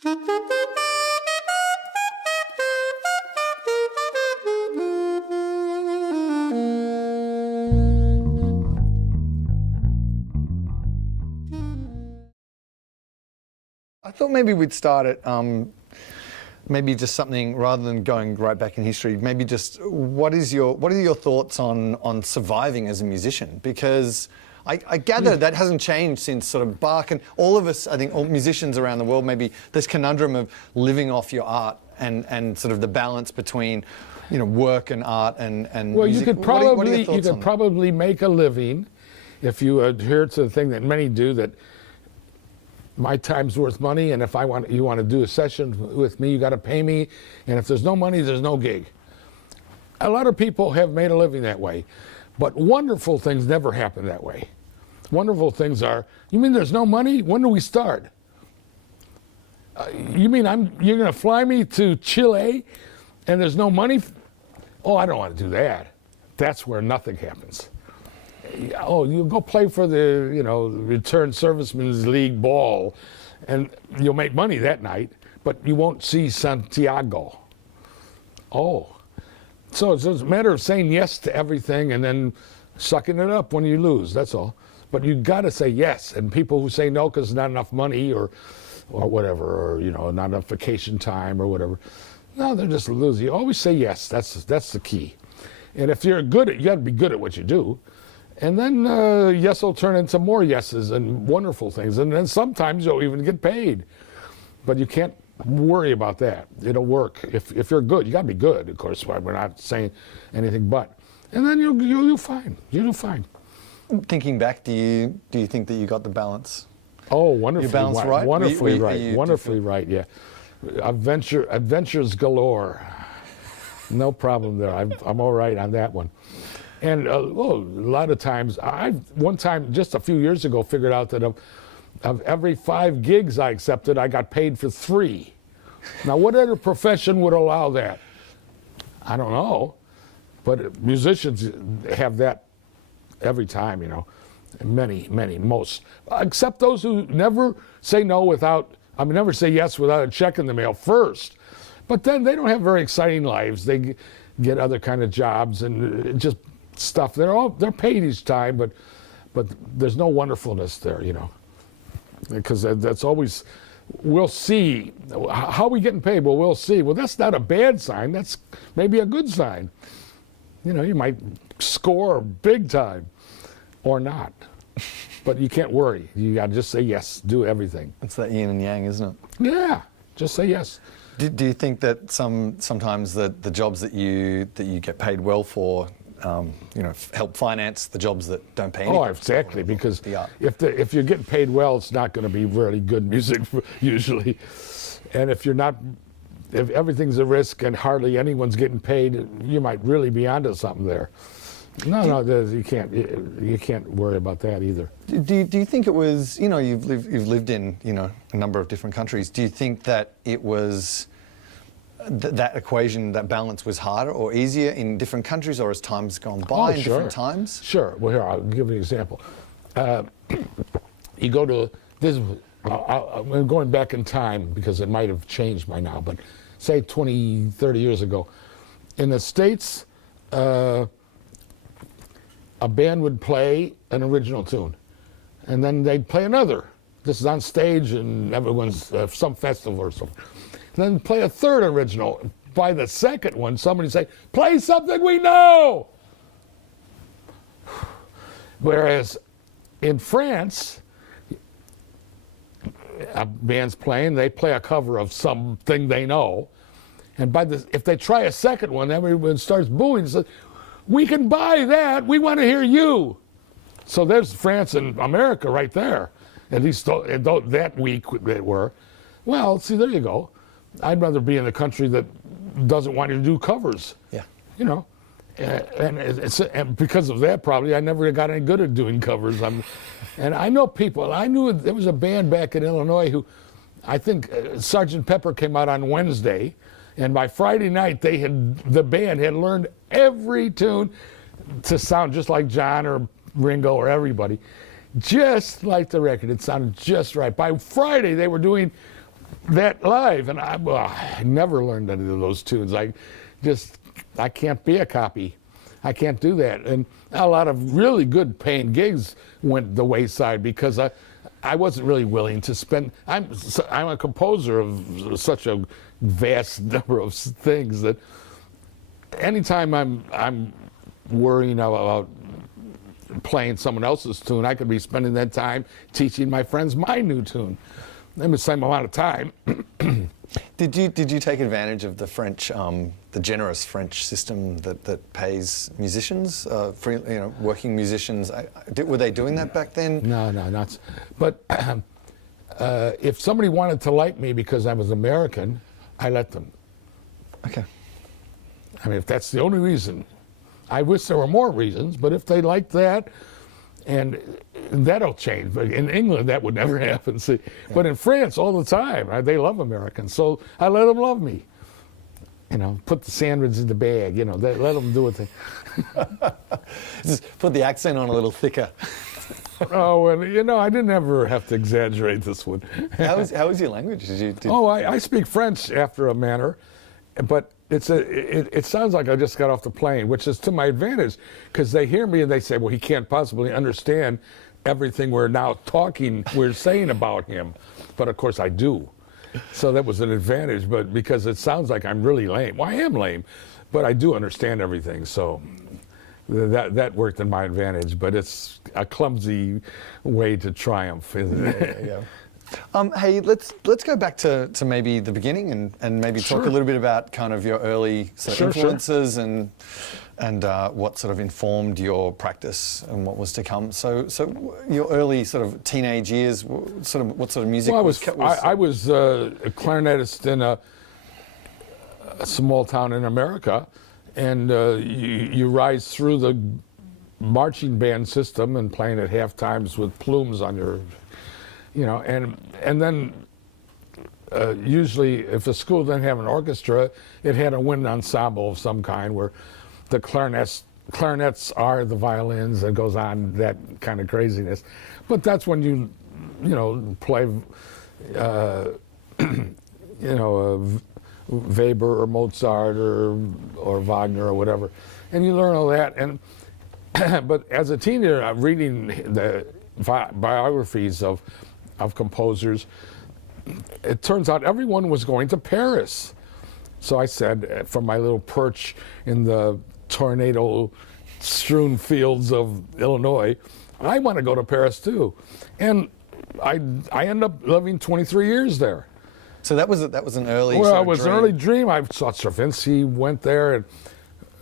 I thought maybe we'd start at maybe just something rather than going right back in history. Maybe just what are your thoughts on surviving as a musician? Because I gather that hasn't changed since sort of Bach, and all of us, I think, all musicians around the world, maybe this conundrum of living off your art and sort of the balance between, work and art and well, music. you could probably make a living if you adhere to the thing that many do, that my time's worth money, and if you want to do a session with me, you got to pay me, and if there's no money, there's no gig. A lot of people have made a living that way, but wonderful things never happen that way. Wonderful things are, you mean there's no money? When do we start? You mean you're going to fly me to Chile and there's no money? Oh, I don't want to do that. That's where nothing happens. Oh, you go play for the, Return Servicemen's League ball, and you'll make money that night, but you won't see Santiago. Oh, so it's a matter of saying yes to everything and then sucking it up when you lose, that's all. But you got to say yes, and people who say no because there's not enough money or whatever, or not enough vacation time or whatever, no, they're just losing. You always say yes, that's the key. And if you're good you got to be good at what you do. And then yes will turn into more yeses and wonderful things. And then sometimes you'll even get paid. But you can't worry about that. It'll work. If you're good, you got to be good, of course. We're not saying anything but. And then you'll do fine. You'll do fine. Thinking back, do you think that you got the balance? Oh, wonderfully you balanced right. Wonderfully right. Wonderfully right, yeah. Adventures galore. No problem there. I'm all right on that one. And a lot of times, one time, just a few years ago, figured out that of every 5 gigs I accepted, I got paid for 3. Now, what other profession would allow that? I don't know. But musicians have that every time, Many, most. Except those who never say no never say yes without a check in the mail first. But then they don't have very exciting lives. They get other kind of jobs and just stuff. They're paid each time, but there's no wonderfulness there, because that's always, we'll see. How are we getting paid? Well, we'll see. Well, that's not a bad sign. That's maybe a good sign. You might score big time or not, but you can't worry. You got to just say yes, do everything. It's that yin and yang, isn't it? Yeah, just say yes. Do you think that sometimes the jobs that you get paid well for, help finance the jobs that don't pay anything? Oh, exactly, because if you're getting paid well, it's not going to be really good music usually. And if everything's a risk and hardly anyone's getting paid, you might really be onto something there. No, you can't worry about that either. Do you think it was, you've lived in, a number of different countries. Do you think that it was that equation, that balance was harder or easier in different countries, or as time's gone by in different times? Sure. Well, here, I'll give you an example. You go to this, I'm going back in time because it might have changed by now, but say 20, 30 years ago. In the States, a band would play an original tune, and then they'd play another. This is on stage, and everyone's some festival or something. And then play a third original. By the second one, somebody say, "Play something we know." Whereas in France, a band's playing, they play a cover of something they know, and if they try a second one, everyone starts booing and says, "We can buy that. We want to hear you." So there's France and America right there. At least that week they were. Well, see, there you go. I'd rather be in a country that doesn't want you to do covers. Yeah. And because of that, probably I never got any good at doing covers. And I know people. I knew there was a band back in Illinois who, I think Sgt. Pepper came out on Wednesday, and by Friday night the band had learned every tune to sound just like John or Ringo or everybody, just like the record. It sounded just right. By Friday they were doing that live, and I never learned any of those tunes. I can't be a copy. I can't do that. And a lot of really good paying gigs went the wayside because I wasn't really willing to spend. I'm a composer of such a vast number of things that anytime I'm worrying about playing someone else's tune, I could be spending that time teaching my friends my new tune in the same amount of time. Did you take advantage of the French, the generous French system that pays musicians, working musicians? Were they doing that back then? No, not. But if somebody wanted to like me because I was American, I let them. Okay. I mean, if that's the only reason. I wish there were more reasons, but if they like that, and that'll change. But in England, that would never happen. See, yeah. But in France, all the time, right, they love Americans, so I let them love me. Put the sandwich in the bag. Let them do it. Just put the accent on a little thicker. Oh, and I didn't ever have to exaggerate this one. How was your language? I speak French after a manner, but it sounds like I just got off the plane, which is to my advantage, because they hear me and they say, well, he can't possibly understand everything we're saying about him. But of course I do. So that was an advantage, but because it sounds like I'm really lame. Well, I am lame, but I do understand everything. So that worked in my advantage, but it's a clumsy way to triumph, isn't it? Yeah. Hey, let's go back to maybe the beginning and maybe talk a little bit about kind of your early sort of influences and what sort of informed your practice and what was to come. So your early sort of teenage years, what sort of music? Well, I was a clarinetist in a small town in America, and you rise through the marching band system and playing at half times with plumes on your. And then usually if the school didn't have an orchestra, it had a wind ensemble of some kind where the clarinets are the violins, and goes on, that kind of craziness. But that's when you play, Weber or Mozart or Wagner or whatever, and you learn all that. And but as a teenager, reading the biographies of composers, it turns out everyone was going to Paris. So I said, from my little perch in the tornado-strewn fields of Illinois, I want to go to Paris too. And I ended up living 23 years there. So that was an early. Well, it was an early dream. I saw Stravinsky went there, and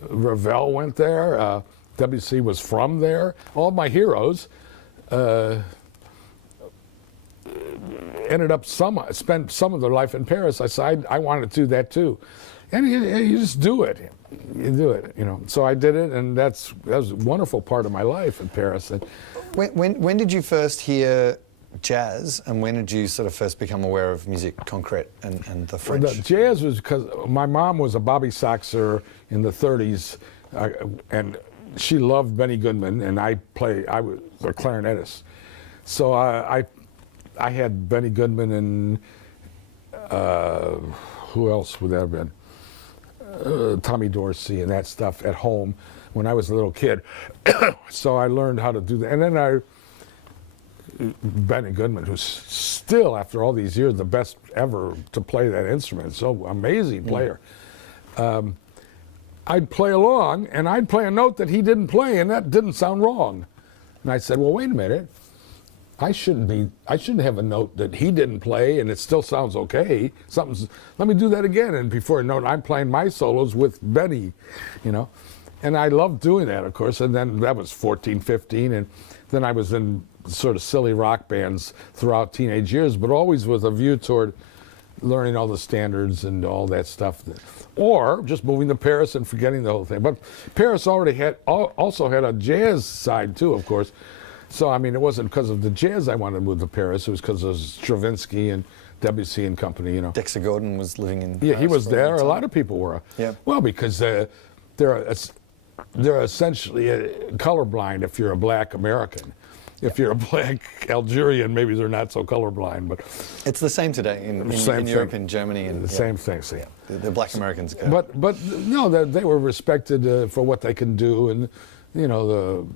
Ravel went there. Debussy was from there. All my heroes. Ended up spent some of their life in Paris. I said I wanted to do that too, and you just do it. You do it, So I did it, and that was a wonderful part of my life in Paris. And when did you first hear jazz, and when did you sort of first become aware of musique concrète and the French? The jazz was because my mom was a bobby saxer in the 30s, and she loved Benny Goodman, and I was a clarinetist, so I had Benny Goodman and who else would that have been? Tommy Dorsey and that stuff at home when I was a little kid. So I learned how to do that. And then Benny Goodman, who's still, after all these years, the best ever to play that instrument. So amazing player. I'd play along, and I'd play a note that he didn't play, and that didn't sound wrong. And I said, well, wait a minute. I shouldn't have a note that he didn't play and it still sounds okay. Let me do that again. And before you know it, I'm playing my solos with Benny, And I loved doing that, of course. And then that was 14, 15. And then I was in sort of silly rock bands throughout teenage years, but always with a view toward learning all the standards and all that stuff. Or just moving to Paris and forgetting the whole thing. But Paris also had a jazz side too, of course. So, I mean, it wasn't because of the jazz I wanted to move to Paris. It was because of Stravinsky and Debussy and company, Dexter Gordon was living in Paris. Yeah, he was there. A lot of people were. Yeah. Well, because they're essentially colorblind if you're a black American. If you're a black Algerian, maybe they're not so colorblind, but It's the same today in Europe, in Germany, and the same thing. See. The black Americans go. But no, they were respected for what they can do, and you know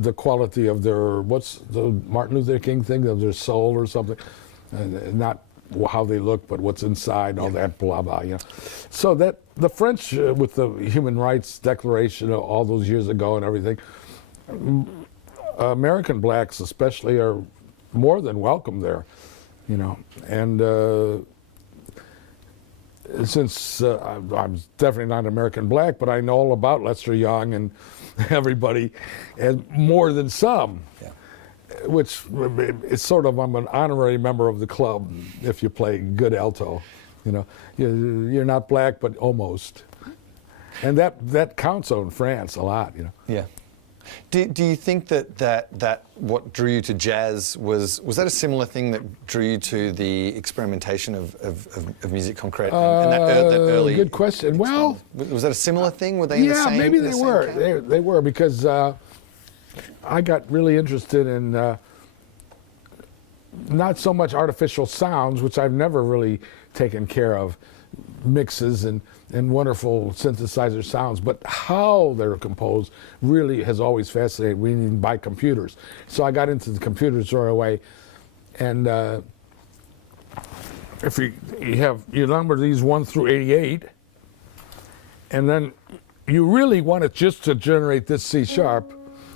the quality of their, what's the Martin Luther King thing, of their soul or something, and not how they look, but what's inside, all that blah blah. You know, so that the French with the Human Rights Declaration all those years ago and everything, American blacks especially are more than welcome there, you know, and. Since I'm definitely not American black, but I know all about Lester Young and everybody, and more than some, which it's sort of, I'm an honorary member of the club if you play good alto. You know, you're not black, but almost. And that counts in France a lot, you know. Yeah. Do you think that what drew you to jazz was that a similar thing that drew you to the experimentation of musique concrète and that early? Good question. Well, was that a similar thing? Were they in the same? Yeah, maybe they were. They were, because I got really interested in not so much artificial sounds, which I've never really taken care of, mixes and wonderful synthesizer sounds, but how they're composed really has always fascinated me by computers. So I got into the computers right away, and if you number these 1 through 88, and then you really want it just to generate this C sharp,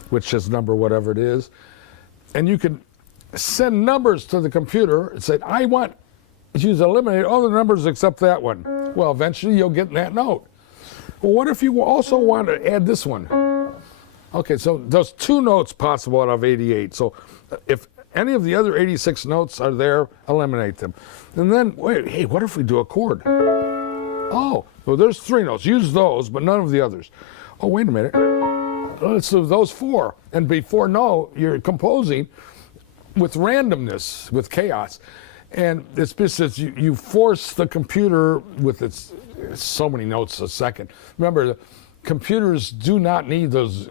which is number whatever it is, and you can send numbers to the computer and say, I want you to eliminate all the numbers except that one. Well, eventually you'll get that note. Well, what if you also want to add this one? Okay, so there's 2 notes possible out of 88. So if any of the other 86 notes are there, eliminate them. And then, wait, hey, what if we do a chord? Oh, well, there's 3 notes. Use those, but none of the others. Oh, wait a minute. Let's do those 4. And before you're composing with randomness, with chaos. And it's because you force the computer with its so many notes a second. Remember, computers do not need those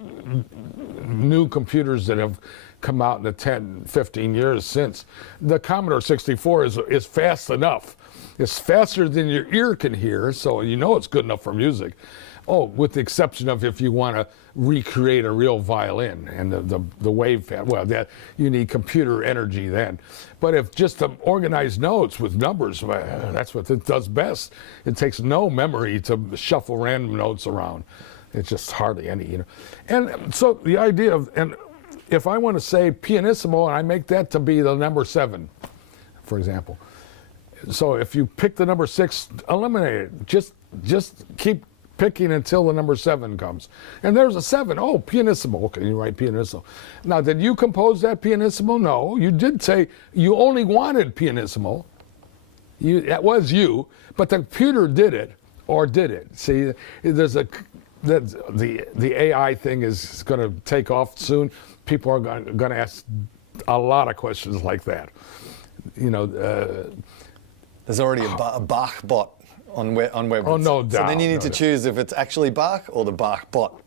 new computers that have come out in the 10, 15 years since. The Commodore 64 is fast enough. It's faster than your ear can hear, so you know it's good enough for music. Oh, with the exception of if you want to recreate a real violin and the wave pad. Well, that you need computer energy then. But if just to organize notes with numbers, well, that's what it does best. It takes no memory to shuffle random notes around. It's just hardly any, you know. And so the idea of, and if I want to say pianissimo and I make that to be the number 7, for example. So if you pick the number 6, eliminate it. Just keep picking until the number 7 comes. And there's a 7. Oh, pianissimo. Okay, you write pianissimo. Now, did you compose that pianissimo? No. You did say you only wanted pianissimo. That was you, but the computer did it, or did it. See, there's the AI thing is going to take off soon. People are going to ask a lot of questions like that. You know, there's already a Bach bot on web. Oh, no doubt. So then you need to choose if it's actually Bach or the Bach bot,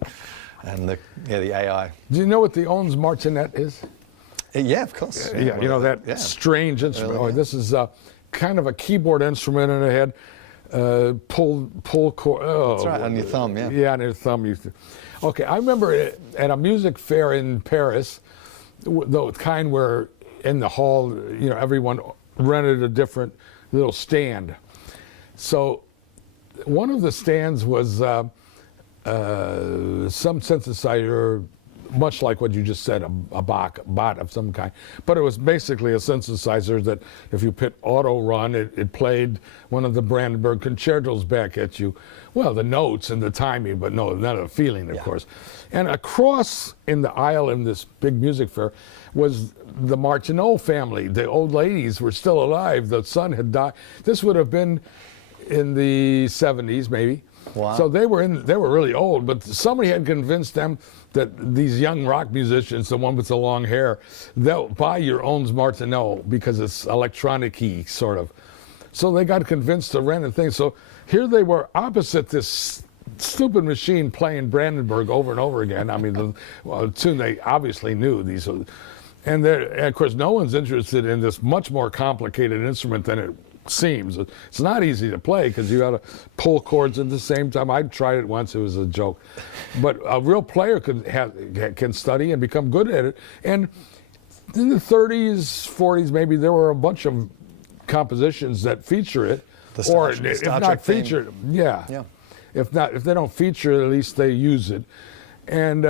and the AI. Do you know what the ondes martenot is? Yeah, of course. Yeah, you know that strange instrument. Really, this is kind of a keyboard instrument, and it had pull cord. Oh, that's right, on your thumb. Yeah. Yeah, on your thumb. Okay, I remember at a music fair in Paris, the kind where in the hall, you know, everyone rented a different little stand. So one of the stands was some synthesizer, much like what you just said, a bot of some kind. But it was basically a synthesizer that if you hit auto run, it played one of the Brandenburg concertos back at you. Well, the notes and the timing, but no, not a feeling, of course. And across in the aisle in this big music fair was the Martenot family. The old ladies were still alive. The son had died. This would have been in the 70s, maybe. Wow. So they were really old, but somebody had convinced them that these young rock musicians, the one with the long hair, they'll buy your ondes martenot because it's electronic-y, sort of. So they got convinced to rent and things. So here they were opposite this stupid machine playing Brandenburg over and over again. I mean, the tune they obviously knew these. And of course, no one's interested in this much more complicated instrument than it seems. It's not easy to play because you got to pull chords at the same time. I tried it once; it was a joke. But a real player can study and become good at it. And in the 30s, 40s, maybe there were a bunch of compositions that feature it, or if not featured, yeah. If they don't feature it, at least they use it. And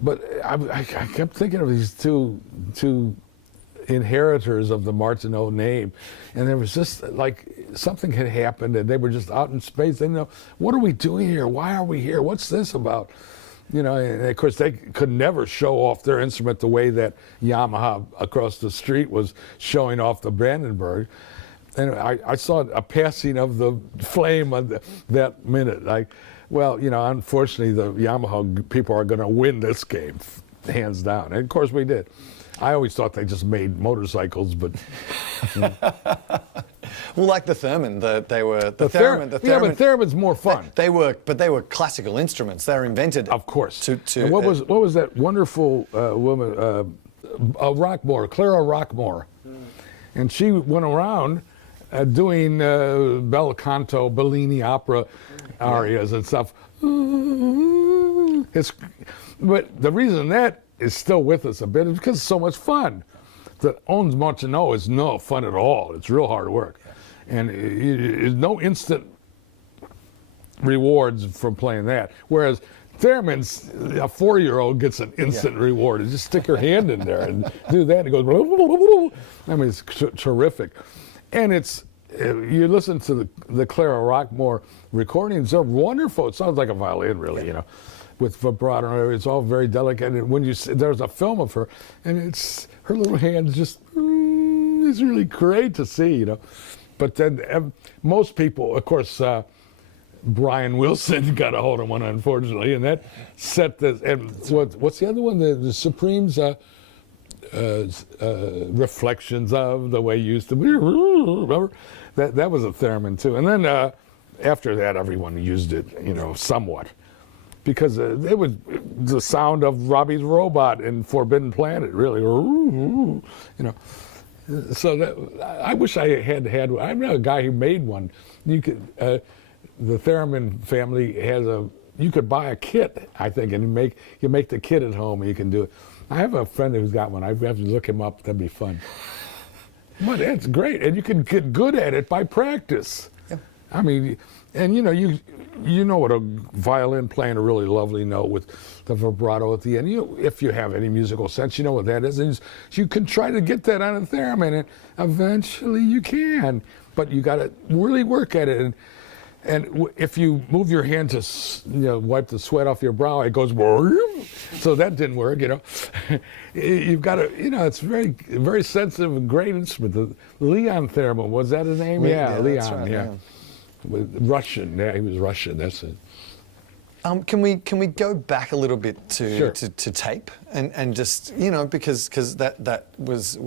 but I kept thinking of these two inheritors of the martenot name, and there was just like something had happened, and they were just out in space. They didn't know, what are we doing here? Why are we here? What's this about? You know, and of course they could never show off their instrument the way that Yamaha across the street was showing off the Brandenburg. And I saw a passing of the flame on that minute. Like, well, you know, unfortunately, the Yamaha people are going to win this game, hands down. And of course, we did. I always thought they just made motorcycles, but. You know. Well, like the theremin, they were the theremin. theremin. Yeah, but theremin's more fun. They were classical instruments. They were invented, of course. To and what was that wonderful woman, Rockmore, Clara Rockmore, and she went around. Doing bel canto, Bellini opera arias and stuff. But the reason that is still with us a bit is because it's so much fun. The ondes martenot is no fun at all. It's real hard work. And there's no instant rewards from playing that. Whereas theremin's, a 4-year-old gets an instant reward. You just stick your hand in there and do that, and it goes, I mean, it's terrific. And you listen to the Clara Rockmore recordings, they're wonderful. It sounds like a violin, really, you know, with vibrato. It's all very delicate. And when there's a film of her, and it's her little hands just, it's really great to see, you know. But then most people, of course, Brian Wilson got a hold of one, unfortunately, and that set this. And what's the other one? The Supremes. Reflections of the way you used to be. Remember? That was a theremin too. And then after that, everyone used it, you know, somewhat, because it was the sound of Robbie's Robot in Forbidden Planet, really. You know, so I wish I had. I know a guy who made one. You could. The theremin family has a. You could buy a kit, I think, and you make the kit at home, and you can do it. I have a friend who's got one. I have to look him up. That'd be fun. But that's great, and you can get good at it by practice. Yeah. I mean, and you know what a violin playing a really lovely note with the vibrato at the end. If you have any musical sense, you know what that is. And you can try to get that on a theremin, and eventually you can. But you got to really work at it. And if you move your hand to wipe the sweat off your brow, it goes, so that didn't work, you know. You've got to, you know, it's very, very sensitive and great instrument. The Leon theremin, was that his name? Yeah, Leon, that's right, yeah. Russian, yeah, he was Russian, that's it. Can we go back a little bit to tape and just, you know, because that was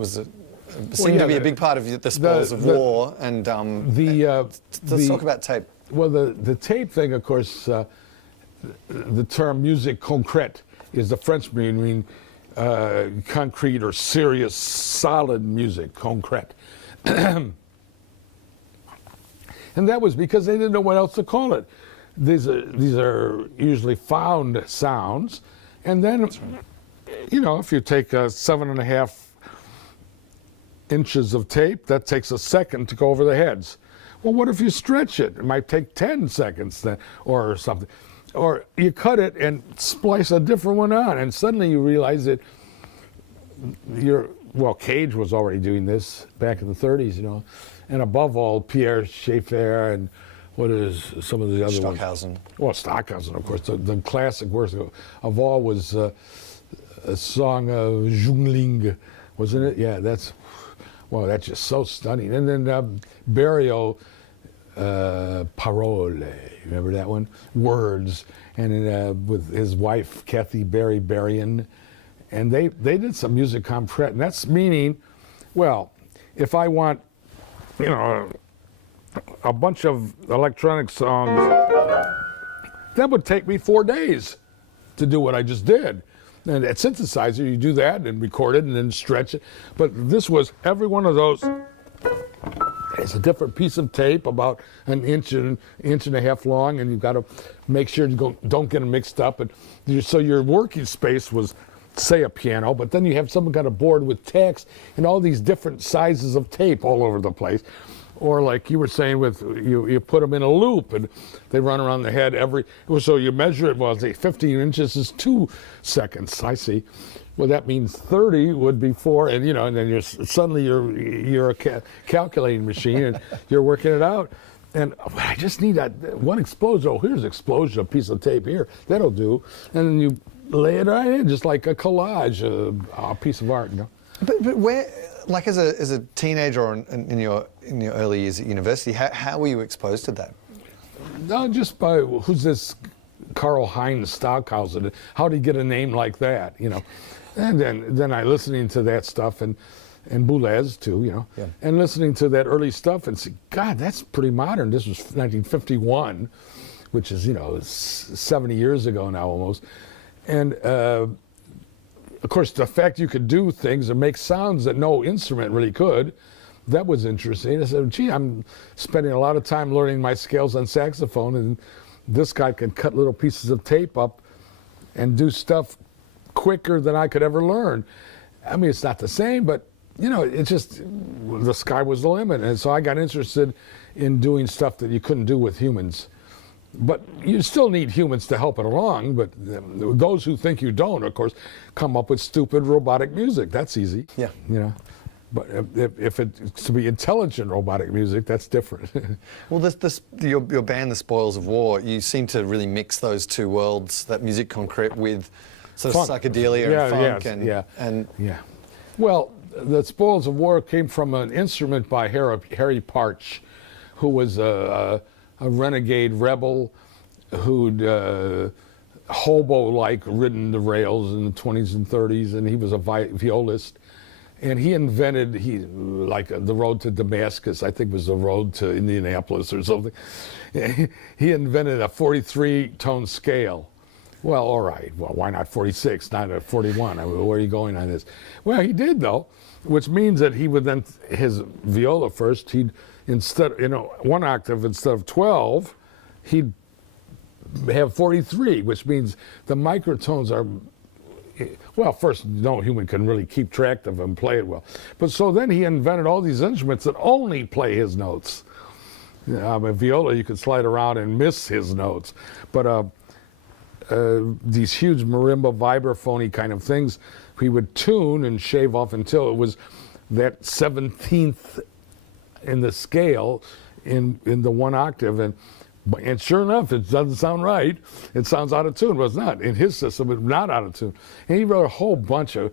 seemed to be a big part of the spoils of war, and let's talk about tape. Well, the tape thing, of course, the term musique concrète is the French meaning concrete or serious, solid music, concrète. And that was because they didn't know what else to call it. These are usually found sounds, and then, you know, if you take 7.5 inches of tape, that takes a second to go over the heads. Well, what if you stretch it? It might take 10 seconds then, or something. Or you cut it and splice a different one on, and suddenly you realize that Cage was already doing this back in the 30s, you know. And above all, Pierre Schaeffer and what is some of the other Stockhausen. ones? Well, Stockhausen, of course. The classic work of all was a song of Jungling, wasn't it? Yeah, that's just so stunning. And then Barrio, Parole, remember that one? Words, and with his wife Kathy Berrien, and they did some musique concrète, and that's meaning, well, if I want, you know, a bunch of electronic songs, that would take me 4 days to do what I just did. And at synthesizer, you do that and record it and then stretch it. But this was every one of those. It's a different piece of tape, about an inch and a half long, and you've got to make sure you don't get them mixed up. And so your working space was, say, a piano, but then you have someone got a board with text and all these different sizes of tape all over the place. Or like you were saying, with you put them in a loop and they run around the head so you measure it. Well, say 15 inches is 2 seconds. I see. Well, that means 30 would be 4, and and then suddenly you're a calculating machine and you're working it out. And I just need that one explosion. Oh, here's an explosion, a piece of tape here. That'll do. And then you lay it right in, just like a collage, a piece of art. But where, like as a teenager or in your early years at university, how were you exposed to that? No, just by who's this Karl-Heinz Stockhausen? How did he get a name like that? And then I listening to that stuff and Boulez too, Yeah. and listening to that early stuff and say, God, that's pretty modern. This was 1951, which is 70 years ago now almost, and. Of course, the fact you could do things and make sounds that no instrument really could, that was interesting. I said, gee, I'm spending a lot of time learning my scales on saxophone, and this guy can cut little pieces of tape up and do stuff quicker than I could ever learn. I mean, it's not the same, but, it's just, the sky was the limit. And so I got interested in doing stuff that you couldn't do with humans. But you still need humans to help it along, but those who think you don't, of course, come up with stupid robotic music. That's easy. Yeah. But if it's to be intelligent robotic music, that's different. Well, your band, The Spoils of War, you seem to really mix those two worlds, that musique concrète with sort of psychedelia and funk. Yeah. Well, The Spoils of War came from an instrument by Harry Partch, who was a renegade rebel who'd hobo-like ridden the rails in the 20s and 30s, and he was a violist. And he invented, the road to Damascus, I think was the road to Indianapolis or something. He invented a 43-tone scale. Well, all right, well, why not 46, not a 41? I mean, where are you going on this? Well, he did, though, which means that he would then, his viola first, he'd, instead, one octave instead of 12, he'd have 43, which means the microtones are, well, first, no human can really keep track of them and play it well. But so then he invented all these instruments that only play his notes. A viola, you could slide around and miss his notes. But these huge marimba vibraphony kind of things, he would tune and shave off until it was that 17th in the scale in the one octave, and sure enough, it doesn't sound right. It sounds out of tune, but it's not. In his system, it's not out of tune. And he wrote a whole bunch of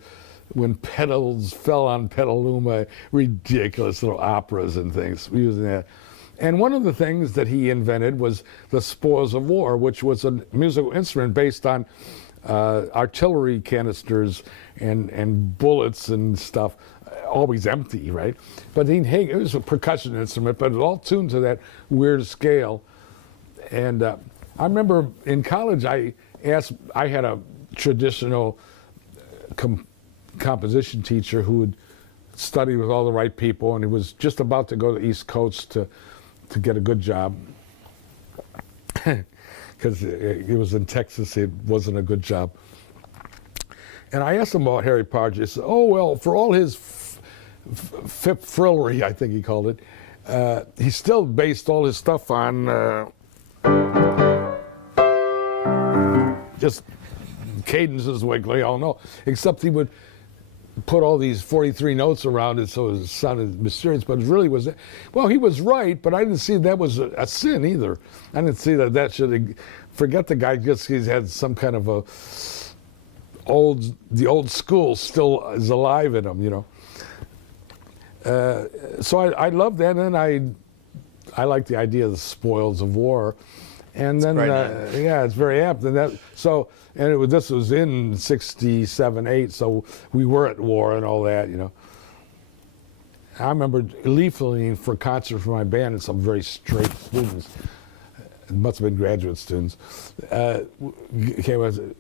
When Petals Fell on Petaluma, ridiculous little operas and things using that. And one of the things that he invented was the Spoils of War, which was a musical instrument based on artillery canisters and bullets and stuff, always empty, right? But it was a percussion instrument, but it was all tuned to that weird scale. And I remember in college, I had a traditional composition teacher who would study with all the right people, and he was just about to go to the East Coast to get a good job. Because it was in Texas, it wasn't a good job. And I asked him about Harry Partch. He said, oh, well, for all his frillery, I think he called it, he still based all his stuff on just cadences, like we all know, except he would put all these 43 notes around it so it sounded mysterious, but it really was, well, he was right, but I didn't see that was a sin either. I didn't see that should, forget the guy just he's had some kind of the old school still is alive in him, So I love that, and I like the idea of the Spoils of War. And then, yeah, it's very apt. And this was in 67, 8, so we were at war and all that, I remember leafleting for concerts for my band, and some very straight students, it must have been graduate students, came with,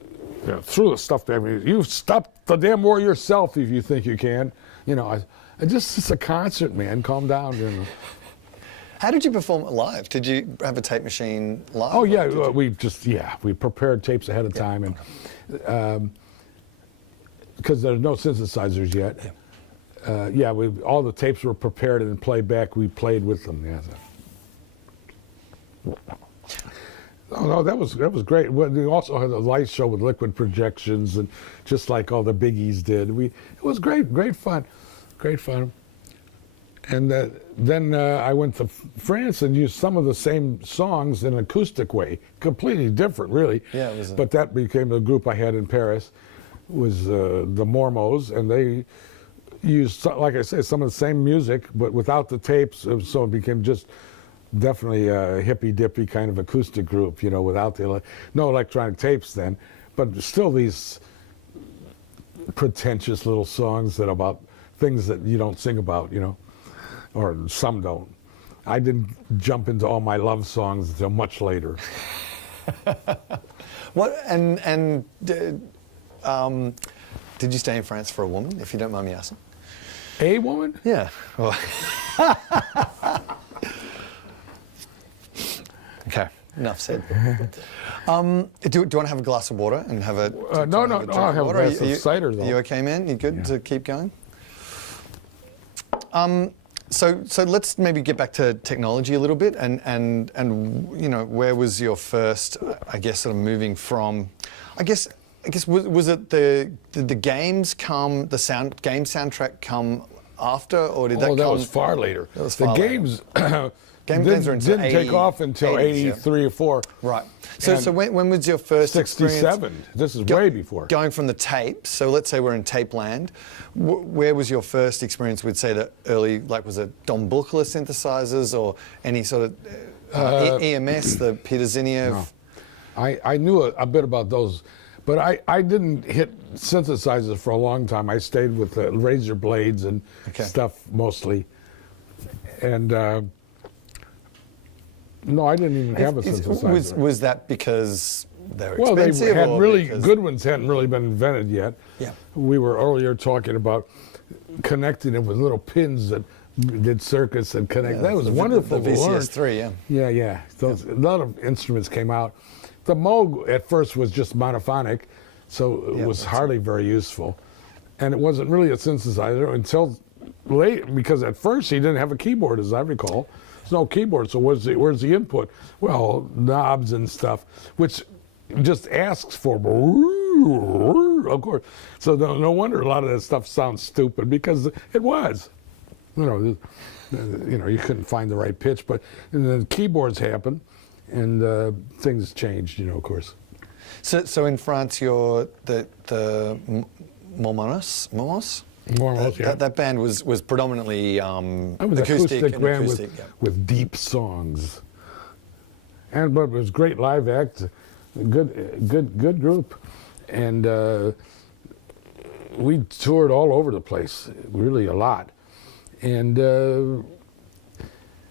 threw the stuff at me. You stop the damn war yourself if you think you can. It's a concert, man. Calm down. How did you perform it live? Did you have a tape machine live? Oh yeah, we prepared tapes ahead of time, and because there's no synthesizers yet. Yeah. All the tapes were prepared and played back. We played with them. Yeah. No, that was great. We also had a light show with liquid projections, and just like all the biggies did. It was great fun. And then I went to France and used some of the same songs in an acoustic way, completely different, really. Yeah, it was. But that became the group I had in Paris, was the Mormos, and they used, like I said, some of the same music, but without the tapes. So it became just definitely a hippy-dippy kind of acoustic group, without no electronic tapes then, but still these pretentious little songs that about things that you don't sing about, or some don't. I didn't jump into all my love songs until much later. What did you stay in France for a woman, if you don't mind me asking? A woman? Yeah. Well. Okay. Enough said. Do you want to have a glass of water and have a? No. I'll have a glass of cider though. You okay, man? You good to keep going? So let's maybe get back to technology a little bit, and where was your first, I guess, sort of moving from, I guess was it the games come, the game soundtrack come after, or did that come? Oh, that was far later. That was far the later. games. Didn't take off until 83 or 4. Right. So when was your first 67. experience? This is way before. Going from the tape, so let's say we're in tape land, where was your first experience with, say, the early, was it Don Buchla synthesizers or any sort of EMS, the Peter Ziniev? No. I knew a bit about those, but I didn't hit synthesizers for a long time. I stayed with the razor blades and stuff mostly. And no, I didn't even have a synthesizer. Was that because they're well, expensive? They had really because... good ones hadn't really been invented yet. Yeah. We were earlier talking about connecting it with little pins that did circuits and connect. Yeah, that was wonderful. The VCS3, yeah. Yeah. A lot of instruments came out. The Moog at first was just monophonic, so it was hardly very useful. And it wasn't really a synthesizer until late, because at first he didn't have a keyboard, as I recall. There's no keyboard, so where's the input? Well, knobs and stuff, which just asks for, of course. So no wonder a lot of that stuff sounds stupid, because it was. You couldn't find the right pitch, but and then keyboards happened, and things changed, of course. So in France, you're the Mormos? Mormos, yeah. That band was predominantly acoustic band with deep songs, but it was a great live act, good group, and we toured all over the place, really a lot, and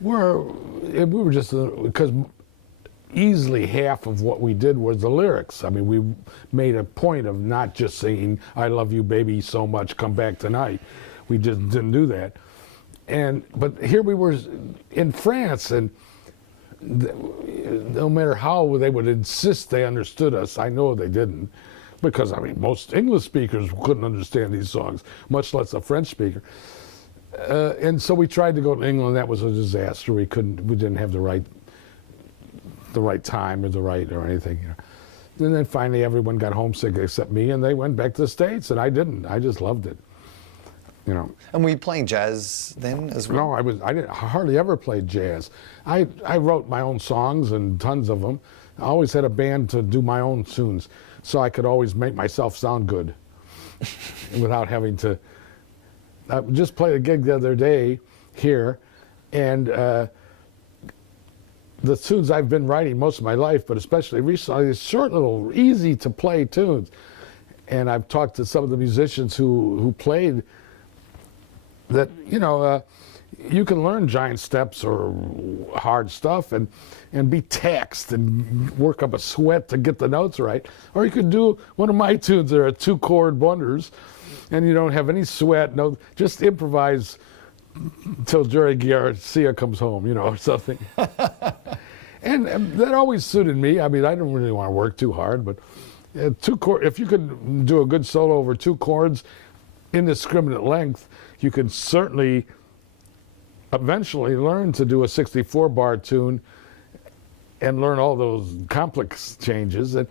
we were just because easily half of what we did was the lyrics. I mean, we made a point of not just singing, "I love you, baby, so much, come back tonight." We just didn't do that. But here we were in France, and no matter how they would insist they understood us, I know they didn't, because most English speakers couldn't understand these songs, much less a French speaker. And so we tried to go to England. That was a disaster. We didn't have the right time or anything. And then finally everyone got homesick except me, and they went back to the States, and I didn't. I just loved it. And were you playing jazz then as well? No, I hardly ever played jazz. I wrote my own songs, and tons of them. I always had a band to do my own tunes, so I could always make myself sound good without having to. I just played a gig the other day here, and the tunes I've been writing most of my life, but especially recently, these short little easy to play tunes. And I've talked to some of the musicians who played that, you can learn giant steps or hard stuff and be taxed and work up a sweat to get the notes right. Or you could do one of my tunes that are 2-chord wonders, and you don't have any sweat, just improvise till Jerry Garcia comes home, or something. and that always suited me. I mean, I don't really want to work too hard, but 2 chord, if you could do a good solo over 2 chords, indiscriminate length, you can certainly eventually learn to do a 64-bar tune and learn all those complex changes. And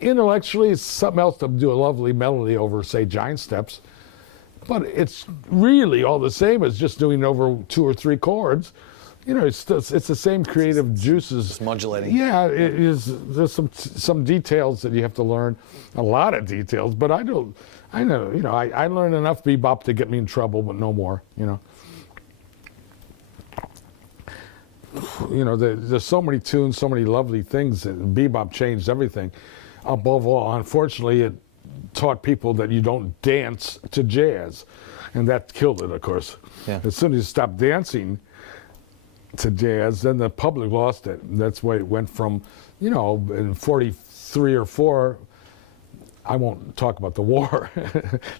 intellectually, it's something else to do a lovely melody over, say, giant steps. But it's really all the same as just doing over 2 or 3 chords. It's the same creative juices. Just modulating. Yeah, it is. There's some details that you have to learn, a lot of details. But I know, I learned enough bebop to get me in trouble, but no more. There's so many tunes, so many lovely things. And bebop changed everything. Above all, unfortunately, it taught people that you don't dance to jazz, and that killed it, of course. Yeah. As soon as you stopped dancing to jazz, then the public lost it. That's why it went from, in 43 or 4, I won't talk about the war.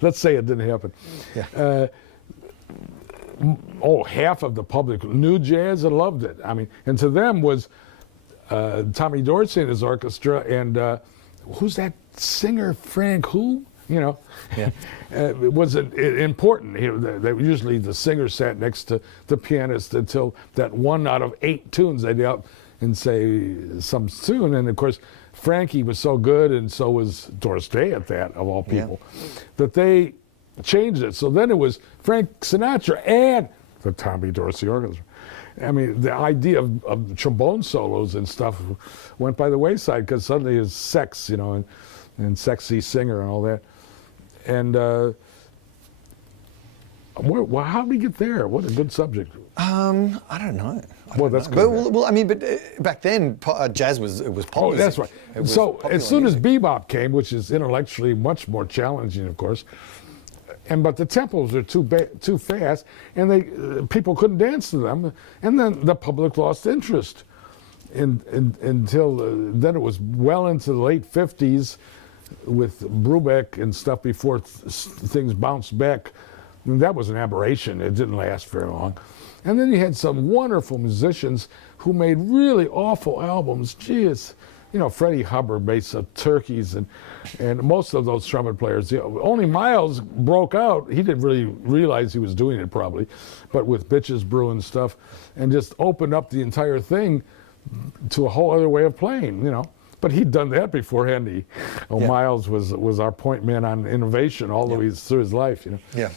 Let's say it didn't happen. Yeah. Half of the public knew jazz and loved it. I mean, and to them was Tommy Dorsey and his orchestra, and who's that singer, Frank who? Yeah. It wasn't important. Usually the singer sat next to the pianist until that 1 out of 8 tunes they'd up and say some tune. And of course, Frankie was so good, and so was Dorsey at that, of all people, that they changed it. So then it was Frank Sinatra and the Tommy Dorsey Orchestra. I mean, the idea of trombone solos and stuff went by the wayside because suddenly it's sex, and sexy singer and all that. And how did we get there? What a good subject. I don't know. That's good. But back then, jazz was pop Oh, music. that's right. So as soon as bebop came, which is intellectually much more challenging, of course, but the tempos are too fast, and people couldn't dance to them, and then the public lost interest. Until then, it was well into the late 50s with Brubeck and stuff before things bounced back. And that was an aberration. It didn't last very long. And then you had some wonderful musicians who made really awful albums. Geez. Freddie Hubbard made some turkeys, and most of those trumpet players. Only Miles broke out. He didn't really realize he was doing it probably, but with Bitches Brew and stuff, and just opened up the entire thing to a whole other way of playing, But he'd done that before, hadn't he? Miles was our point man on innovation all the way through his life, Yeah.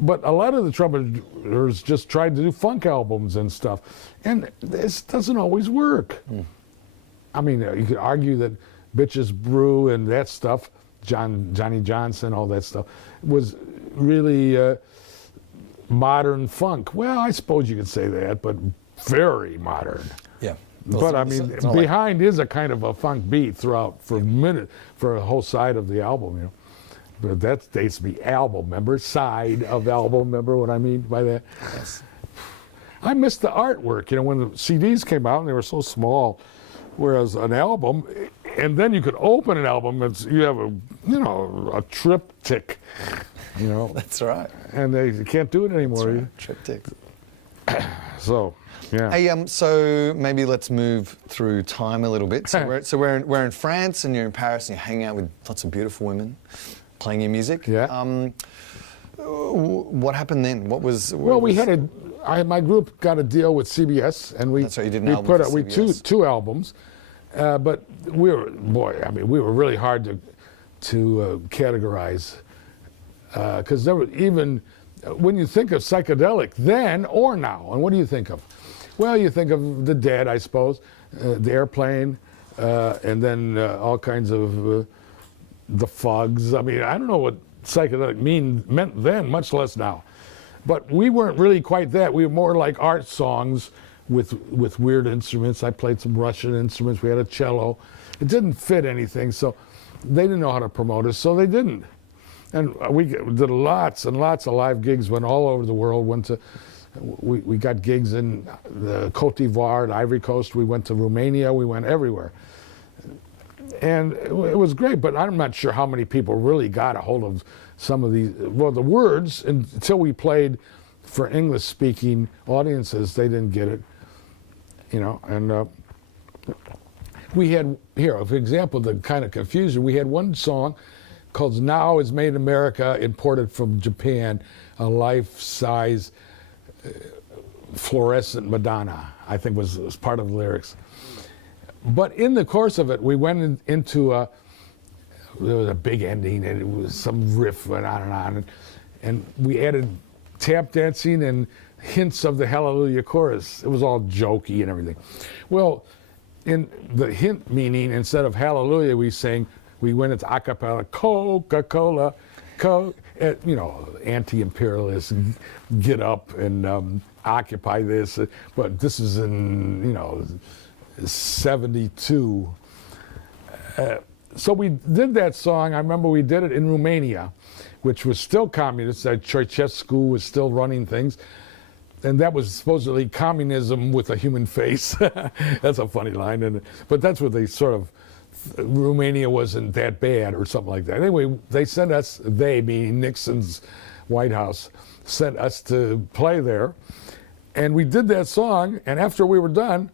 But a lot of the trumpeters just tried to do funk albums and stuff, and this doesn't always work. I mean, you could argue that Bitches Brew and that stuff, Johnny Johnson, all that stuff, was really modern funk. Well, I suppose you could say that, but very modern. Yeah. But I mean, behind is a kind of a funk beat throughout for a minute, for a whole side of the album, But that dates me album, remember? Side of album, remember what I mean by that? Yes. I missed the artwork, when the CDs came out and they were so small. Whereas an album, and then you could open an album, you have a triptych, That's right. And they can't do it anymore. That's right. Triptych. So, yeah. Hey, so maybe let's move through time a little bit. So we're in France, and you're in Paris, and you're hanging out with lots of beautiful women, playing your music. Yeah. What happened then? My group got a deal with CBS, and we That's right, you did an album for CBS. two albums, but we were really hard to categorize because there were even when you think of psychedelic then or now, and what do you think of? Well, you think of the Dead, I suppose, the Airplane, and then all kinds of the Fugs. I mean, I don't know what psychedelic meant then, much less now. But we weren't really quite that. We were more like art songs with weird instruments. I played some Russian instruments. We had a cello. It didn't fit anything, so they didn't know how to promote us, so they didn't. And we did lots and lots of live gigs, went all over the world, we got gigs in the Côte d'Ivoire, the Ivory Coast, we went to Romania, we went everywhere. And it was great, but I'm not sure how many people really got a hold of some of these, well, the words, until we played for English-speaking audiences, they didn't get it, you know, and we had, here, for example, the kind of confusion, we had one song called Now Is Made in America, imported from Japan, a life-size fluorescent Madonna, I think was part of the lyrics. But in the course of it, we went into there was a big ending, and it was some riff went on and on, and we added tap dancing and hints of the Hallelujah chorus. It was all jokey and everything. Well, in the hint meaning, instead of Hallelujah, we went into a cappella, Coca-Cola, you know, anti-imperialist, get up and occupy this. But this is in, you know, 72. So we did that song. I remember we did it in Romania, which was still communist. Ceausescu was still running things. And that was supposedly communism with a human face. That's a funny line. But that's what they sort of, Romania wasn't that bad or something like that. Anyway, they sent us, they meaning Nixon's White House, sent us to play there. And we did that song, and after we were done,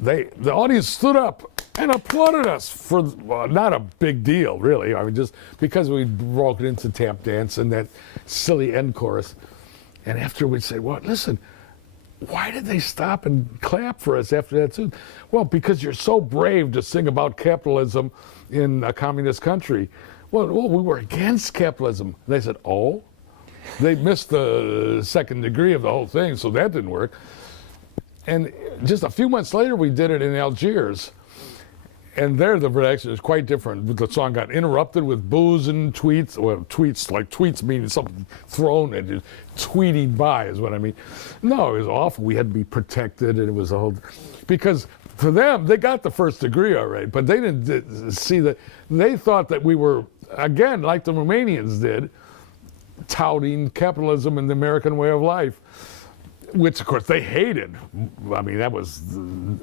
the audience stood up and applauded us for, well, not a big deal, really. I mean, just because we broke it into tap dance and that silly end chorus. And after we'd say, well, listen, why did they stop and clap for us after that too? Well, because you're so brave to sing about capitalism in a communist country. Well, we were against capitalism. They said, oh? They missed the second degree of the whole thing, so that didn't work. And just a few months later, we did it in Algiers. And there, the production is quite different. The song got interrupted with boos and tweets. Well, tweets meaning something thrown at you. Tweeting by is what I mean. No, it was awful. We had to be protected, and it was a whole... Because for them, they got the first degree already, but they didn't see that. They thought that we were, again, like the Romanians did, touting capitalism and the American way of life, which, of course, they hated. I mean, that was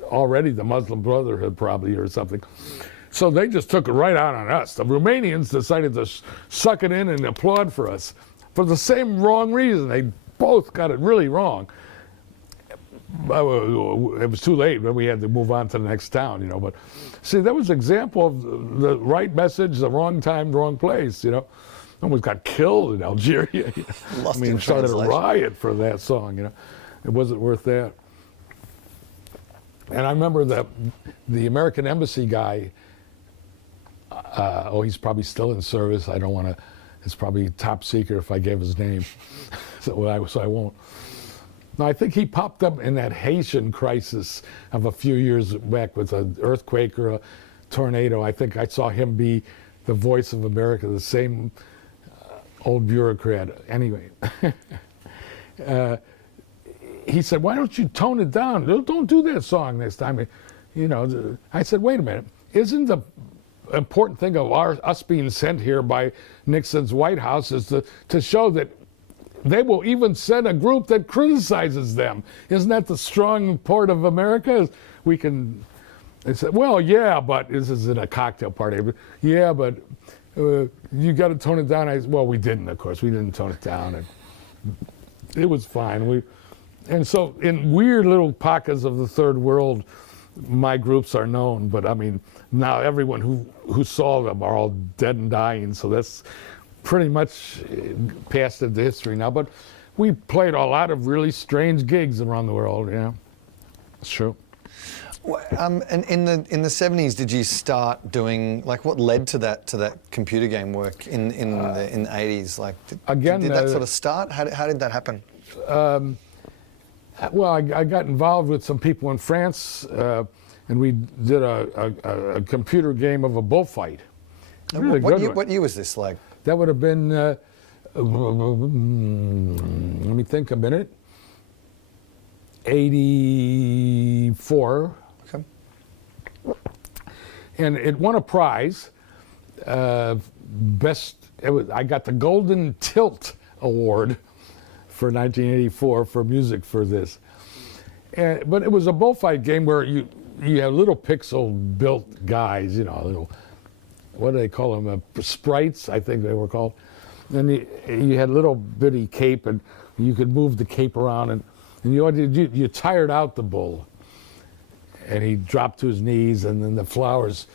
already the Muslim Brotherhood, probably, or something. So they just took it right out on us. The Romanians decided to suck it in and applaud for us for the same wrong reason. They both got it really wrong. It was too late, but we had to move on to the next town, you know. But see, that was an example of the right message, the wrong time, the wrong place, you know. Almost got killed in Algeria. Lost I mean, in started a translation. riot for that song, you know. It wasn't worth that. And I remember that the American Embassy guy, he's probably still in service. I don't want to, it's probably top secret if I gave his name, so I won't. No, I think he popped up in that Haitian crisis of a few years back with an earthquake or a tornado. I think I saw him be the voice of America, the same old bureaucrat. Anyway, he said, why don't you tone it down? Don't do that song next time. You know, I said, wait a minute. Isn't the important thing of us being sent here by Nixon's White House is to show that they will even send a group that criticizes them? Isn't that the strong part of America? We can, they said, well, yeah, but this is in a cocktail party. Yeah, but you got to tone it down. Well, we didn't, of course. We didn't tone it down. And it was fine. And so in weird little pockets of the third world, my groups are known. But I mean, now everyone who saw them are all dead and dying. So that's pretty much passed into history now. But we played a lot of really strange gigs around the world. Yeah, it's true. And in the 70s, did you start doing, like, what led to that computer game work in the 80s? Like, did that sort of start? How did that happen? Well, I got involved with some people in France, and we did a computer game of a bullfight. Really what year was this? Like, that would have been. Let me think a minute. 84. okay. And it won a prize, I got the Golden Tilt Award for 1984 for music for this. But it was a bullfight game where you have little pixel-built guys, little, what do they call them? Sprites, I think they were called. And you had little bitty cape, and you could move the cape around, and you tired out the bull. And he dropped to his knees, and then the flowers,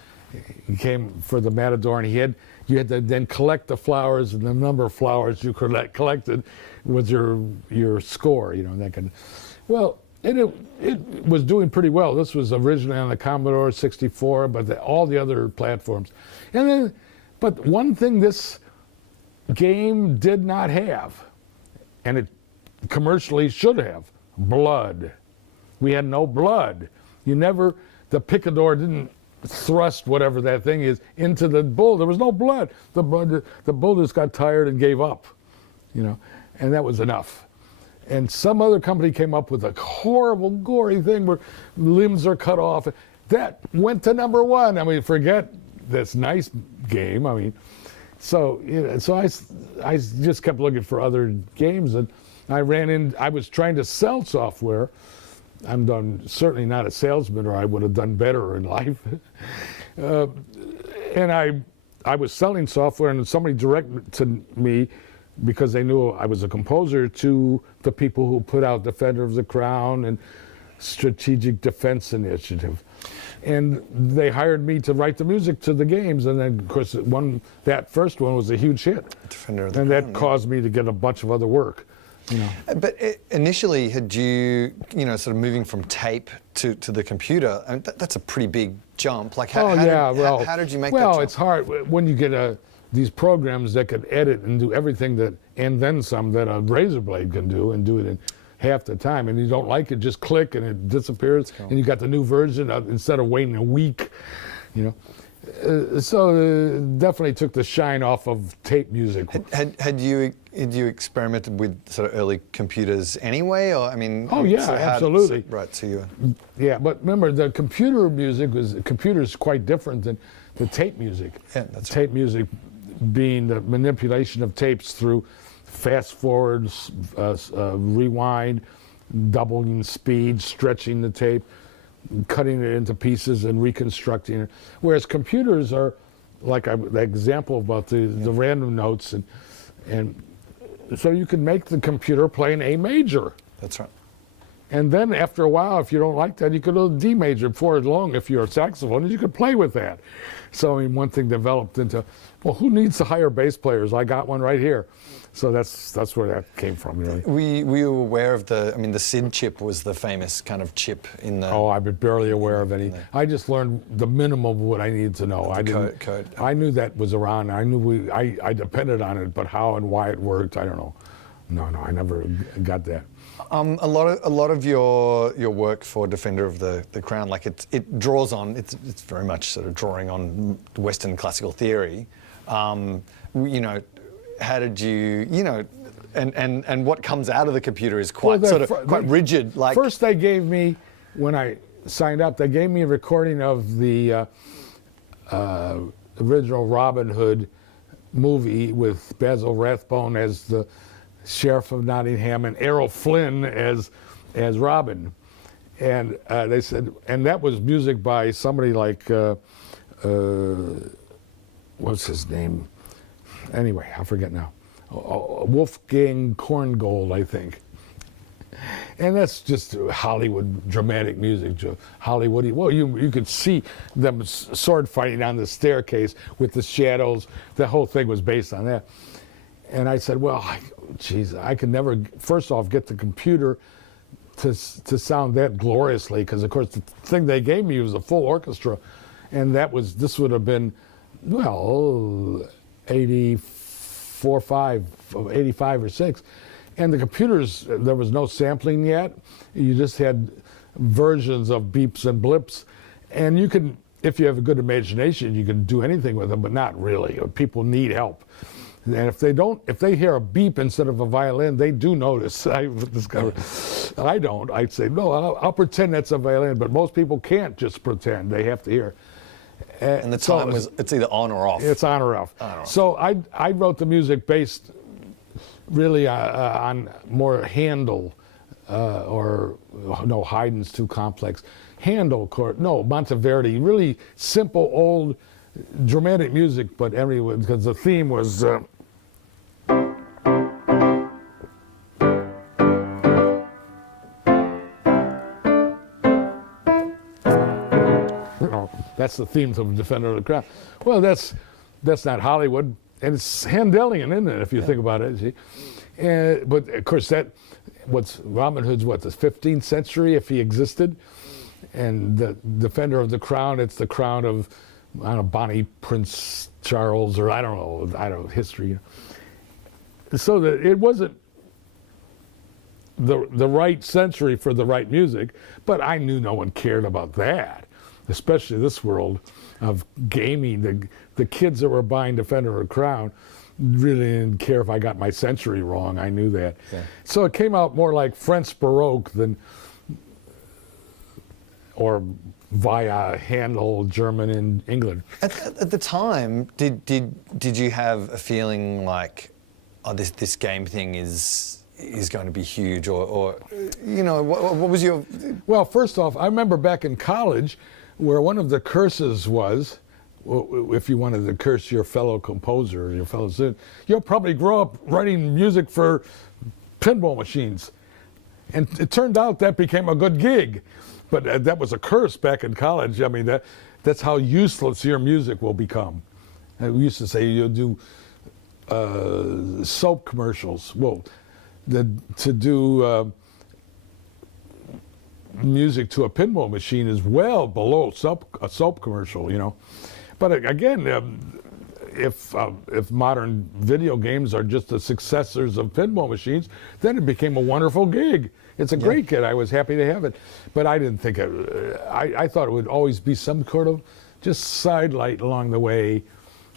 he came for the matador, and you had to then collect the flowers, and the number of flowers you collected was your score, that kind of. Well, it was doing pretty well. This was originally on the Commodore 64, but all the other platforms. But one thing this game did not have, and it commercially should have, blood. We had no blood. The picador didn't thrust whatever that thing is into the bull. There was no blood. The bull just got tired and gave up, and that was enough. And some other company came up with a horrible, gory thing where limbs are cut off. That went to number one. I mean, forget this nice game. I mean, so I just kept looking for other games, and I was trying to sell software. I'm certainly not a salesman, or I would have done better in life. And I was selling software, and somebody directed to me, because they knew I was a composer, to the people who put out Defender of the Crown and Strategic Defense Initiative. And they hired me to write the music to the games, and then, of course, that first one was a huge hit. Defender of the and Crown, that caused me to get a bunch of other work. But initially, had you, sort of moving from tape to the computer, I mean, that's a pretty big jump. Like, how did you make that jump? Well, it's hard when you get these programs that can edit and do everything and then some that a razor blade can do, and do it in half the time. And you don't like it, just click and it disappears, and you got the new version instead of waiting a week, So definitely took the shine off of tape music. Had you experimented with sort of early computers anyway, or I mean? Oh yeah, absolutely. Yeah, but remember, the computer's quite different than the tape music. Yeah, that's tape music being the manipulation of tapes through fast forwards, rewind, doubling speed, stretching the tape, cutting it into pieces and reconstructing it. Whereas computers are, like the example about the random notes, and so you can make the computer play an A major. That's right. And then after a while, if you don't like that, you could do D major before long if you're a saxophonist, you could play with that. So I mean, one thing developed into, well, who needs to hire bass players? I got one right here. So that's where that came from, really. Were you aware of the SID chip was the famous kind of chip in the... Oh, I've been barely aware of any. I just learned the minimum of what I needed to know. Code. I knew that was around. I knew I depended on it, but how and why it worked, I don't know. No, I never got that. A lot of your work for Defender of the Crown, like it draws on, it's very much sort of drawing on Western classical theory. How did you, and what comes out of the computer is quite quite rigid. Like, first, they gave me, when I signed up, they gave me a recording of the original Robin Hood movie with Basil Rathbone as the Sheriff of Nottingham and Errol Flynn as Robin, and they said, and that was music by somebody like what's his name? Anyway, I forget now. Wolfgang Korngold, I think. And that's just Hollywood dramatic music, Hollywoody. Well, you could see them sword fighting on the staircase with the shadows. The whole thing was based on that. And I said, well, geez, I could never, first off, get the computer to sound that gloriously, because of course the thing they gave me was a full orchestra, and this would have been, well, 85 or 6. And the computers, there was no sampling yet. You just had versions of beeps and blips. And you can, if you have a good imagination, you can do anything with them, but not really. People need help. And if they hear a beep instead of a violin, they do notice. I've discovered. I don't. I'd say, no, I'll pretend that's a violin, but most people can't just pretend. They have to hear. And the time it's either on or off. It's on or off. So I wrote the music based really on more Handel, or no, Haydn's too complex. Handel, Monteverdi, really simple old dramatic music, but anyway, because the theme was. That's the themes of Defender of the Crown. Well, that's not Hollywood, and it's Handelian, isn't it? If you think about it, see. But of course, Robin Hood's the 15th century, if he existed, and the Defender of the Crown. It's the crown of, I don't know, Bonnie Prince Charles, or I don't know history. So that it wasn't the right century for the right music, but I knew no one cared about that. Especially this world of gaming, the kids that were buying Defender of the Crown really didn't care if I got my century wrong. I knew that. Yeah. So it came out more like French Baroque or via Handel, German, in England. At the time, did you have a feeling like, oh, this game thing is going to be huge, or what was your? Well, first off, I remember back in college, where one of the curses was, if you wanted to curse your fellow composer, your fellow student, you'll probably grow up writing music for pinball machines. And it turned out that became a good gig. But that was a curse back in college. I mean, that's how useless your music will become. We used to say you'll do soap commercials. Well, to do music to a pinball machine is well below a soap commercial, But again, if modern video games are just the successors of pinball machines, then it became a wonderful gig. It's a great gig. I was happy to have it, but I didn't think I thought it would always be some sort of just sidelight along the way.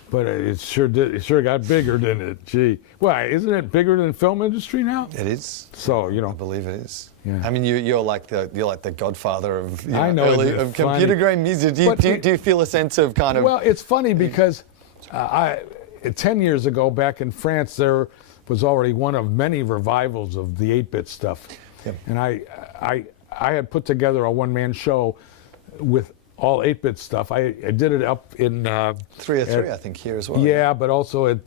But it sure did. It sure got bigger, didn't it? Gee, well, isn't it bigger than the film industry now? It is. So I believe it is. Yeah. I mean, you're like the godfather of of computer grain music. Do you feel a sense of kind of? Well, it's funny because 10 years ago, back in France, there was already one of many revivals of the 8-bit stuff, and I had put together a one-man show with all 8-bit stuff. I did it up in 303, I think, here as well. Yeah, but also at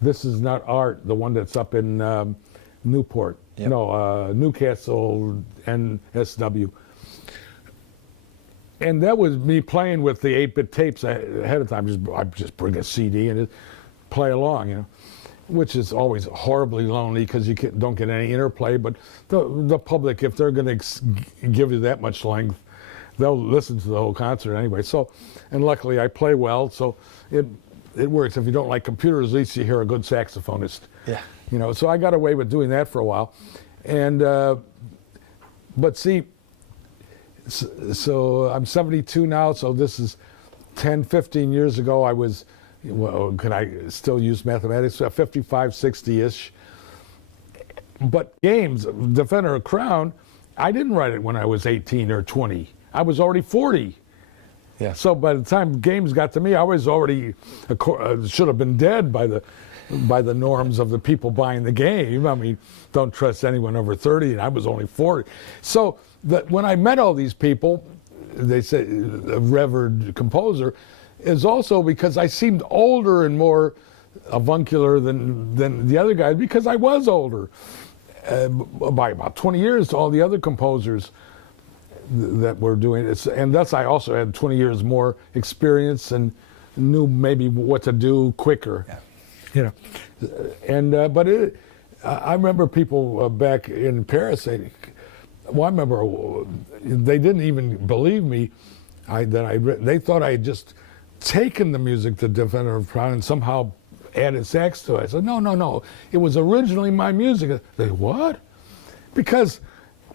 This Is Not Art, the one that's up in Newport. Yep. No, Newcastle and SW. And that was me playing with the 8-bit tapes ahead of time. I just bring a CD and just play along, which is always horribly lonely because you don't get any interplay. But the public, if they're going to give you that much length, they'll listen to the whole concert anyway. So, and luckily I play well, so it works. If you don't like computers, at least you hear a good saxophonist. Yeah. So I got away with doing that for a while. And, but see, so I'm 72 now, so this is 10, 15 years ago. I was, can I still use mathematics? 55, 60-ish. But games, Defender of the Crown, I didn't write it when I was 18 or 20. I was already 40. Yeah. So by the time games got to me, I was already should have been dead by the norms of the people buying the game. I mean, don't trust anyone over 30, and I was only 40. So when I met all these people, they say a revered composer, is also because I seemed older and more avuncular than the other guys, because I was older by about 20 years to all the other composers that were doing it. And thus I also had 20 years more experience and knew maybe what to do quicker. Yeah. And but I remember people back in Paris saying, well, I remember they didn't even believe me they thought I had just taken the music to Defender of the Crown and somehow added sax to it. I said, no, it was originally my music. They said, what? Because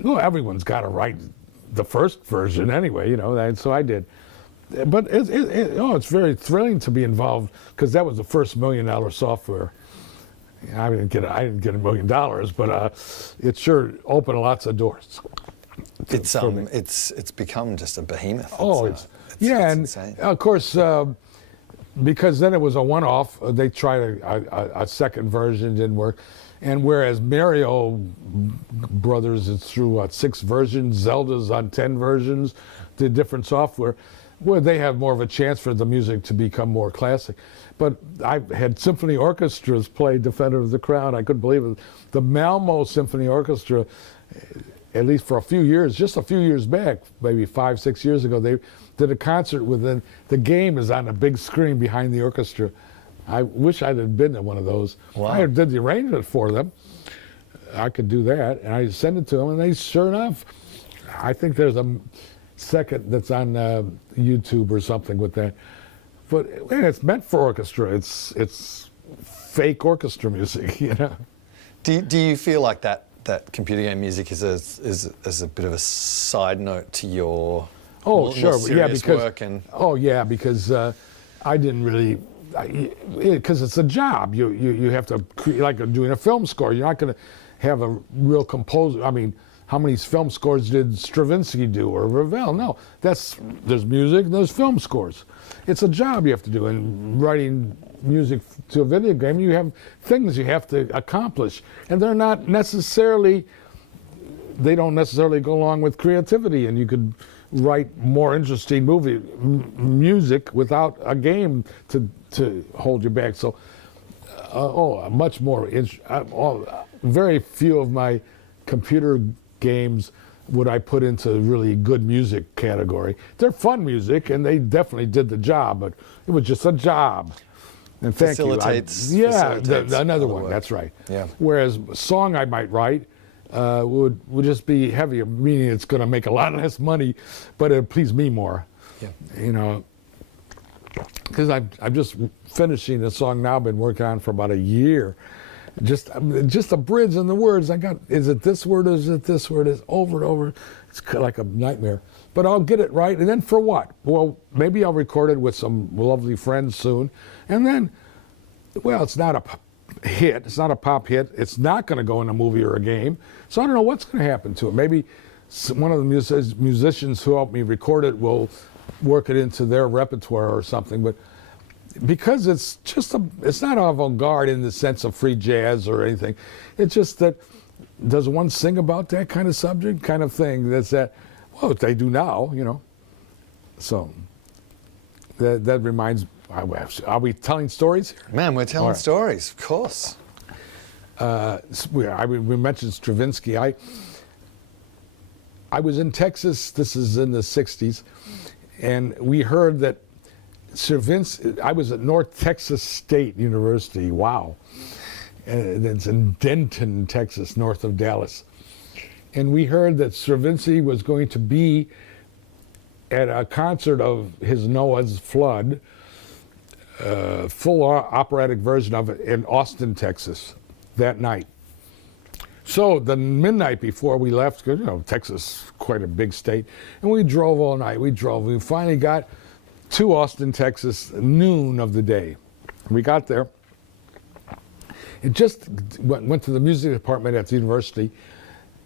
everyone's got to write the first version anyway, and so I did. But it's very thrilling to be involved, because that was the first $1 million software. I didn't get $1 million, but it sure opened lots of doors. It's become just a behemoth. Yeah, and insane. of course, because then it was a one-off, they tried a second version, didn't work. And whereas Mario Brothers is through 6 versions, Zelda's on 10 versions, the different software, where they have more of a chance for the music to become more classic. But I've had symphony orchestras play Defender of the Crown. I couldn't believe it. The Malmo Symphony Orchestra, at least for a few years, just a few years back, maybe 5, 6 years ago, they did a concert within, the game is on a big screen behind the orchestra. I wish I'd have been to one of those. Wow. I did the arrangement for them. I could do that, and I sent it to them, and they, sure enough, I think there's a second that's on YouTube or something with that. But man, it's meant for orchestra. It's fake orchestra music, you know. Do you feel like that computer game music is a bit of a side note to your more serious work? And because I didn't really, because it's a job. You have to like doing a film score. You're not going to have a real composer. I mean, how many film scores did Stravinsky do or Ravel? No, there's music and there's film scores. It's a job you have to do. And writing music to a video game, you have things you have to accomplish, and they don't necessarily go along with creativity. And you could write more interesting music without a game to hold you back. So, much more. Very few of my computer games would I put into really good music category. They're fun music, and they definitely did the job, but it was just a job. And thank you. Facilitates Another one. work. That's right. Yeah. Whereas a song I might write would just be heavier, meaning it's going to make a lot less money, but it'll please me more. Yeah. You know, because I'm just finishing a song now I've been working on for about a year. Just a bridge and the words. Is it this word? Is it this word? It's over and over. It's like a nightmare. But I'll get it right. And then for what? Well, maybe I'll record it with some lovely friends soon. And then, well, it's not a hit. It's not a pop hit. It's not going to go in a movie or a game. So I don't know what's going to happen to it. Maybe one of the musicians who helped me record it will work it into their repertoire or something. But because it's not avant-garde in the sense of free jazz or anything. It's just that, does one sing about that kind of subject, kind of thing? Well, they do now, you know. So that reminds, are we telling stories here? Man, we're telling stories, of course. We mentioned Stravinsky. I was in Texas, this is in the 60s, and we heard that Stravinsky, I was at North Texas State University, wow. It's in Denton, Texas, north of Dallas. And we heard that Stravinsky was going to be at a concert of his Noah's Flood, full operatic version of it in Austin, Texas, that night. So the midnight before we left, because, you know, Texas, quite a big state, and we drove all night. We finally got to Austin, Texas, noon of the day. We got there. It just went to the music department at the university,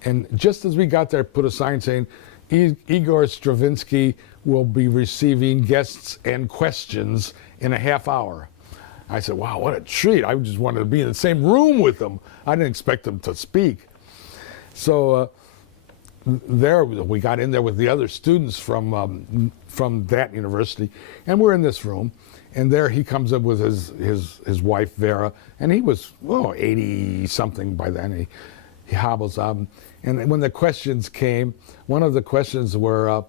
and just as we got there, put a sign saying, Igor Stravinsky will be receiving guests and questions in a half hour. I said, wow, what a treat. I just wanted to be in the same room with them. I didn't expect them to speak. So there, we got in there with the other students from that university, and we're in this room, and there he comes up with his wife Vera, and he was 80 something by then. He hobbles up, and when the questions came, one of the questions were,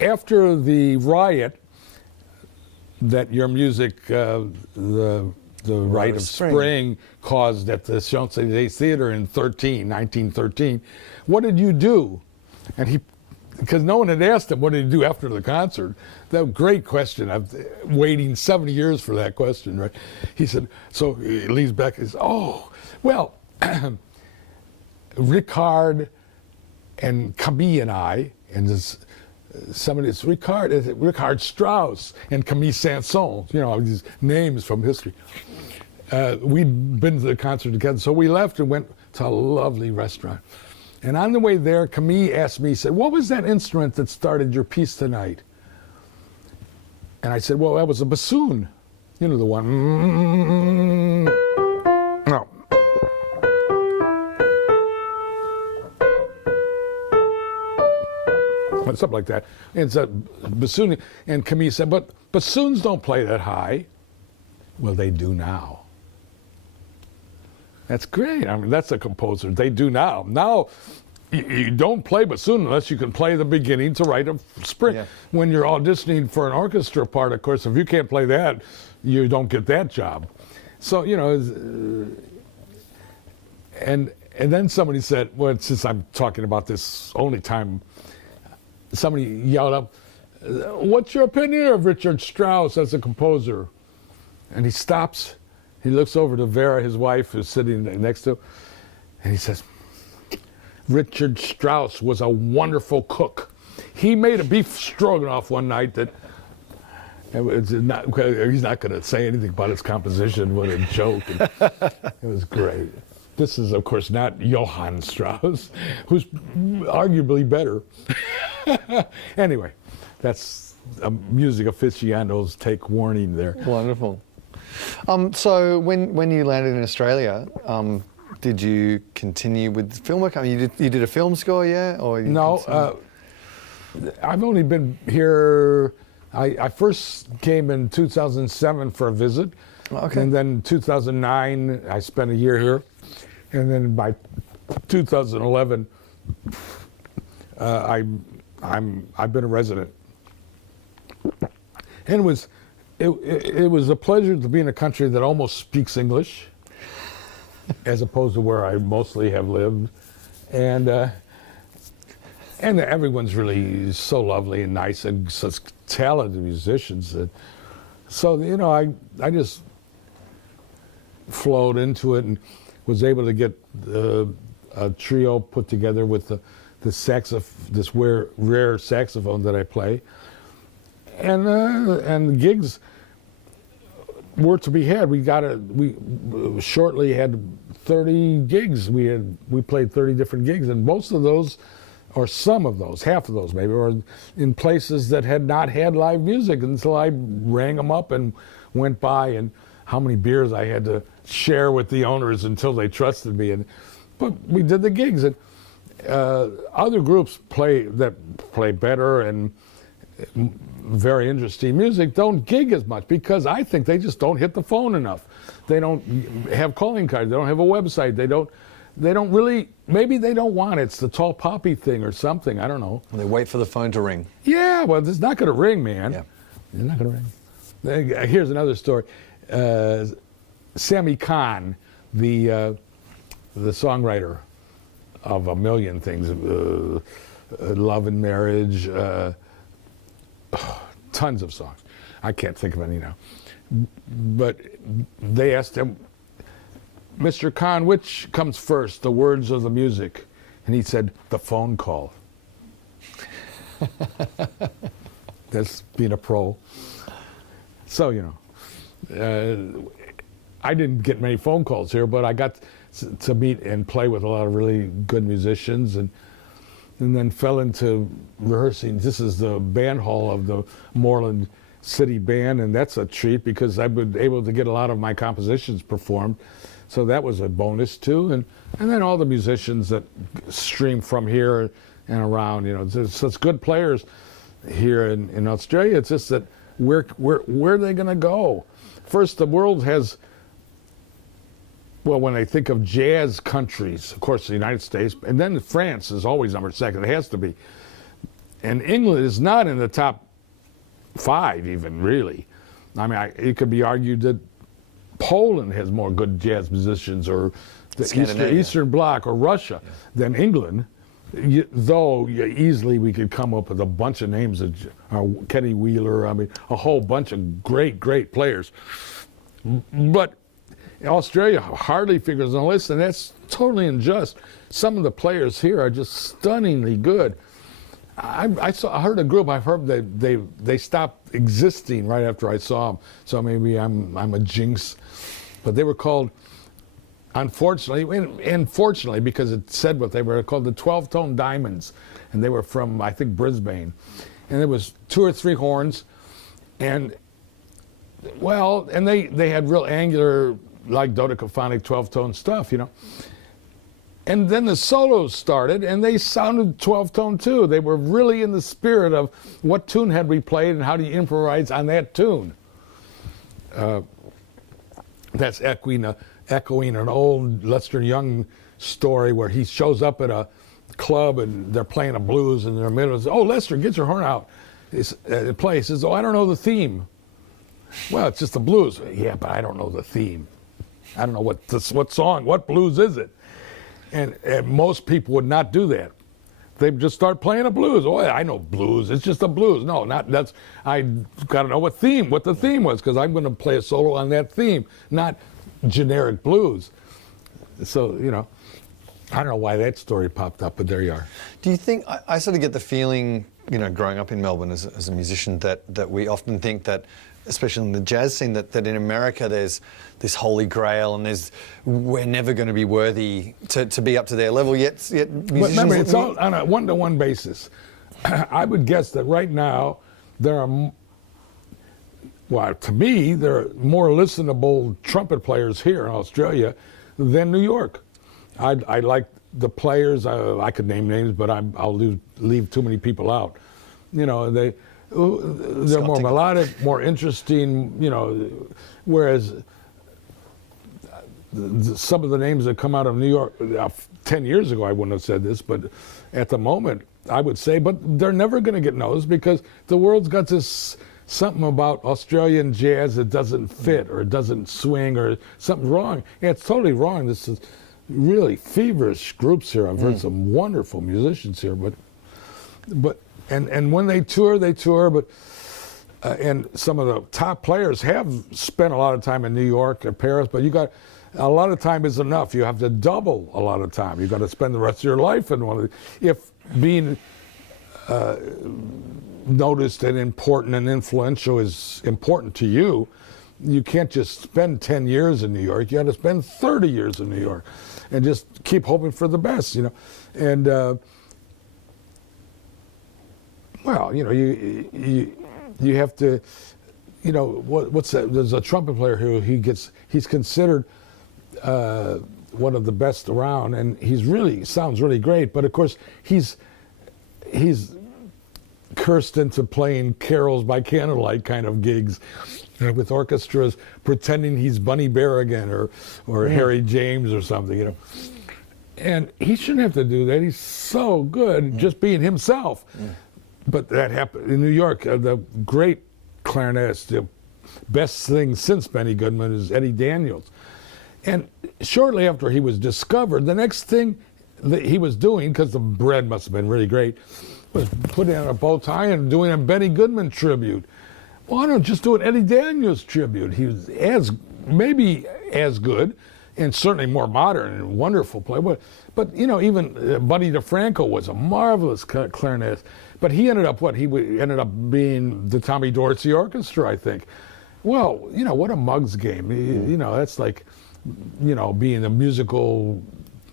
after the riot that your music, the Rite of Spring caused at the Champs-Élysées Theater in 1913. What did you do? And because no one had asked him, what did he do after the concert? That was a great question. I'm waiting 70 years for that question, right? He said, so he leans back and says, well, Ricard and Camille and I, and this, it's Richard Strauss and Camille Saint-Saëns, you know, these names from history. We'd been to the concert together, so we left and went to a lovely restaurant. And on the way there, Camille asked me, he said, what was that instrument that started your piece tonight? And I said, well, that was a bassoon. You know, the one. No. Something like that. And it's a bassoon. And Camille said, but bassoons don't play that high. Well, they do now. That's great. I mean, that's a composer. They do now. Now, you don't play bassoon unless you can play the beginning to write a sprint. Yeah. When you're auditioning for an orchestra part, of course, if you can't play that, you don't get that job. So, you know, and then somebody said, well, since I'm talking about this only time, somebody yelled up, what's your opinion of Richard Strauss as a composer? And he stops, he looks over to Vera, his wife, who's sitting next to him, and he says, Richard Strauss was a wonderful cook. He made a beef stroganoff one night that, he's not going to say anything about its composition, what a joke. And it was great. This is, of course, not Johann Strauss, who's arguably better. Anyway, that's a music aficionados take warning there. Wonderful. So when you landed in Australia, did you continue with film work? I mean, you did a film score, yeah? Or No, I've only been here. I first came in 2007 for a visit, okay. And then 2009 I spent a year here, and then by 2011 I've been a resident, and it was a pleasure to be in a country that almost speaks English, as opposed to where I mostly have lived, and everyone's really so lovely and nice and such talented musicians. So, you know, I just flowed into it and was able to get a trio put together with this rare saxophone that I play. And gigs were to be had. We shortly had 30 gigs. We played 30 different gigs, and most of those, or some of those, half of those maybe, were in places that had not had live music until I rang them up and went by, and how many beers I had to share with the owners until they trusted me. But we did the gigs, and other groups that play better and very interesting music don't gig as much because I think they just don't hit the phone enough. They don't have calling cards. They don't have a website. They don't really, maybe they don't want it. It's the tall poppy thing or something. I don't know. They wait for the phone to ring. Yeah, well, it's not going to ring, man. Yeah. It's not going to ring. Here's another story. Sammy Kahn, the songwriter of a million things, Love and Marriage, tons of songs. I can't think of any now. But they asked him, Mr. Kahn, which comes first, the words or the music? And he said, the phone call. That's being a pro. So, you know, I didn't get many phone calls here, but I got to meet and play with a lot of really good musicians, and then fell into rehearsing. This is the band hall of the Moreland City Band, and that's a treat because I've been able to get a lot of my compositions performed. So that was a bonus too. And then all the musicians that stream from here and around, you know, there's such good players here in Australia. It's just that where are they going to go? First, the world has, well, when they think of jazz countries, of course, the United States, and then France is always number second. It has to be. And England is not in the top 5 even, really. I mean, it could be argued that Poland has more good jazz musicians, or the Eastern Bloc, or Russia, than England. Though easily we could come up with a bunch of names of Kenny Wheeler, I mean, a whole bunch of great players. But Australia hardly figures on the list, and that's totally unjust. Some of the players here are just stunningly good. I heard a group. I've heard they stopped existing right after I saw them. So maybe I'm a jinx, but they were called unfortunately, and fortunately, because it said what they were called, the 12-tone diamonds, and they were from, I think, Brisbane, and there was 2 or 3 horns, and well, and they had real angular, like dodecaphonic 12-tone stuff, you know. And then the solos started, and they sounded 12-tone too. They were really in the spirit of what tune had we played and how do you improvise on that tune. That's echoing an old Lester Young story where he shows up at a club and they're playing a blues and they're in the middle. Oh, Lester, get your horn out. Play. He says, oh, I don't know the theme. Well, it's just the blues. Yeah, but I don't know the theme. I don't know what song, what blues is it? And most people would not do that. They'd just start playing a blues. Oh, I know blues. It's just a blues. No, not that's. I got to know what the theme was, because I'm going to play a solo on that theme, not generic blues. So, you know, I don't know why that story popped up, but there you are. Do you think, I sort of get the feeling, you know, growing up in Melbourne as a musician, that we often think that, especially in the jazz scene, that in America there's this holy grail and we're never going to be worthy to be up to their level, yet musicians... But remember, it's all on a one-to-one basis. I would guess that right now there are, well, to me, there are more listenable trumpet players here in Australia than New York. I like the players. I could name names, but I'll leave too many people out. You know, they're more melodic, more interesting, you know, whereas some of the names that come out of New York, 10 years ago I wouldn't have said this, but at the moment I would say, but they're never going to get noticed because the world's got this something about Australian jazz that doesn't fit or it doesn't swing or something's wrong. Yeah, it's totally wrong. This is really feverish groups here. I've heard some wonderful musicians here, but and when they tour, but and some of the top players have spent a lot of time in New York or Paris, but you got a lot of time is enough. You have to double a lot of time. You've got to spend the rest of your life in one of the, if being noticed and important and influential is important to you, you can't just spend 10 years in New York. You got to spend 30 years in New York and just keep hoping for the best, you know. And well, you know, you have to, you know, what's that? There's a trumpet player who he's considered one of the best around, and sounds really great. But of course, he's cursed into playing carols by candlelight kind of gigs with orchestras, pretending he's Bunny Bear again or Harry James or something, you know. And he shouldn't have to do that. He's so good just being himself. But that happened in New York. The great clarinetist, the best thing since Benny Goodman is Eddie Daniels. And shortly after he was discovered, the next thing that he was doing, because the bread must have been really great, was putting on a bow tie and doing a Benny Goodman tribute. Well, I don't just do an Eddie Daniels tribute. He was maybe as good, and certainly more modern and wonderful player. But you know, even Buddy DeFranco was a marvelous clarinetist. But he ended up ended up being the Tommy Dorsey Orchestra, I think. Well, you know, what a mug's game. You know, that's like, you know, being the musical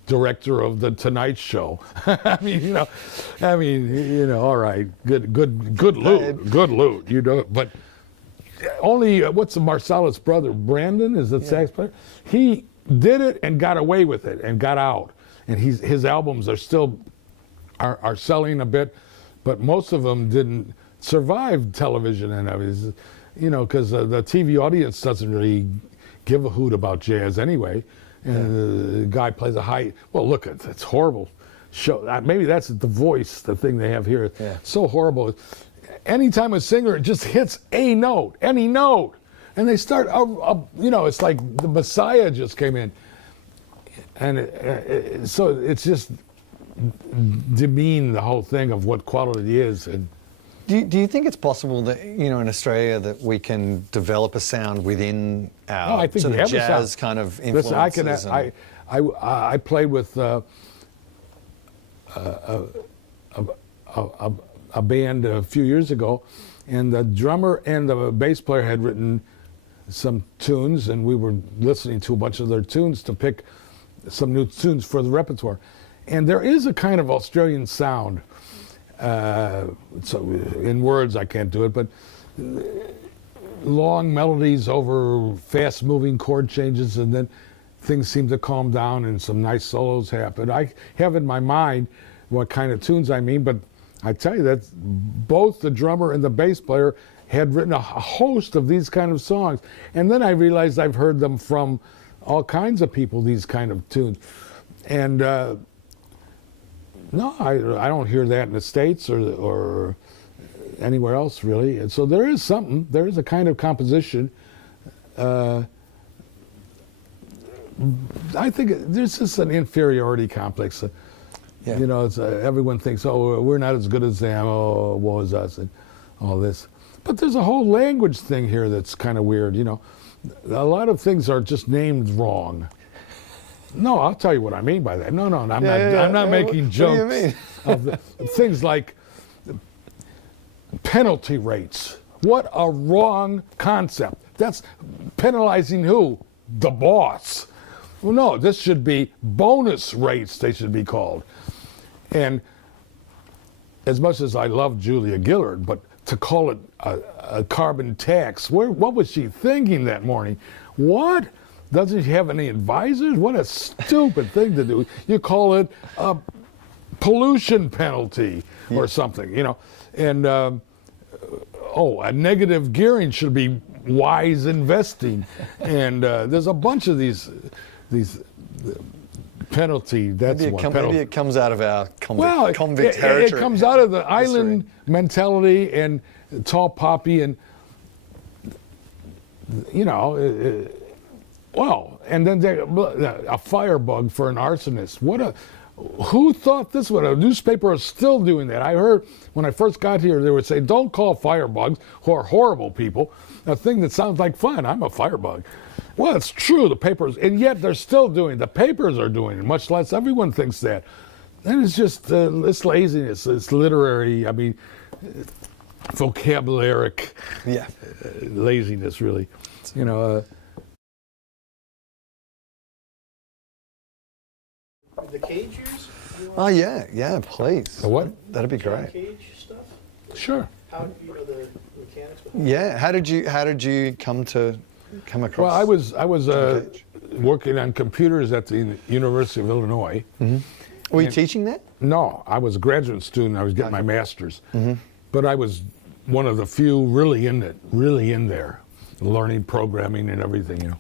director of the Tonight Show. I mean, you know, all right, good loot, you know. But only what's the Marsalis brother, Brandon, is the sax player? He did it and got away with it and got out. And his albums are still are selling a bit. But most of them didn't survive television and everything, you know, because the TV audience doesn't really give a hoot about jazz anyway. And the guy plays a high. Well, look, it's horrible. Show maybe that's the voice, the thing they have here. Yeah. So horrible. Anytime a singer just hits a note, any note, and they start, you know, it's like the Messiah just came in, and so it's just demean the whole thing of what quality is. And do you think it's possible that, you know, in Australia that we can develop a sound within our sort of jazz kind of influences? Listen, I played with a band a few years ago, and the drummer and the bass player had written some tunes, and we were listening to a bunch of their tunes to pick some new tunes for the repertoire. And there is a kind of Australian sound. So in words, I can't do it, but long melodies over fast-moving chord changes, and then things seem to calm down and some nice solos happen. I have in my mind what kind of tunes I mean, but I tell you that both the drummer and the bass player had written a host of these kind of songs. And then I realized I've heard them from all kinds of people, these kind of tunes. And no, I don't hear that in the States or anywhere else, really. And so there is something, there is a kind of composition. I think there's just an inferiority complex. Yeah. You know, everyone thinks, oh, we're not as good as them, oh, woe is us, and all this. But there's a whole language thing here that's kind of weird, you know. A lot of things are just named wrong. No, I'll tell you what I mean by that. No, I'm not making jokes. What do you mean? Of things like penalty rates. What a wrong concept. That's penalizing who? The boss. Well, no, this should be bonus rates, they should be called. And as much as I love Julia Gillard, but to call it a carbon tax, what was she thinking that morning? What? Doesn't she have any advisors? What a stupid thing to do. You call it a pollution penalty or something, you know. And, a negative gearing should be wise investing. And there's a bunch of these penalty, that's maybe one. Penalty. Maybe it comes out of our convict it territory. comes out of the island mentality and tall poppy and, you know, and then a firebug for an arsonist. Who thought this would? A newspaper is still doing that. I heard when I first got here, they would say, don't call firebugs, who are horrible people, a thing that sounds like fun. I'm a firebug. Well, it's true, the papers, and yet they're still doing it. The papers are doing it, much less everyone thinks that. And it's just, it's laziness, it's literary, I mean, vocabularic laziness, really. You know. The Cage years? Oh yeah, please. The what? That'd be John great. Cage stuff? Sure. How you know the mechanics? Yeah. How did you come across? Well, I was working on computers at the University of Illinois. Mm-hmm. Were you teaching that? No, I was a graduate student. I was getting my master's, but I was one of the few really in there, learning programming and everything, you know.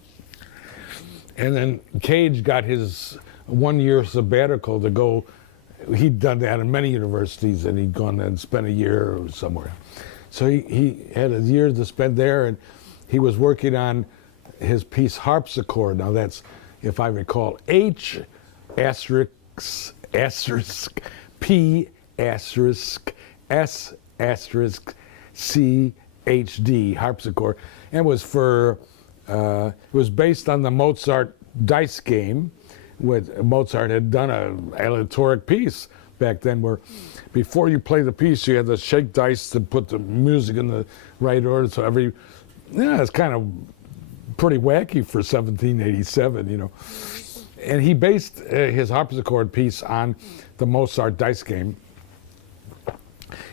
And then Cage got his 1 year sabbatical to go. He'd done that in many universities, and he'd gone and spent a year somewhere. So he had a year to spend there, and he was working on his piece Harpsichord. Now that's, if I recall, H asterisk P asterisk S asterisk C H D, Harpsichord, and it was based on the Mozart dice game. Mozart had done an aleatoric piece back then where before you play the piece you had to shake dice to put the music in the right order, so it's kind of pretty wacky for 1787, you know. And he based his harpsichord piece on the Mozart dice game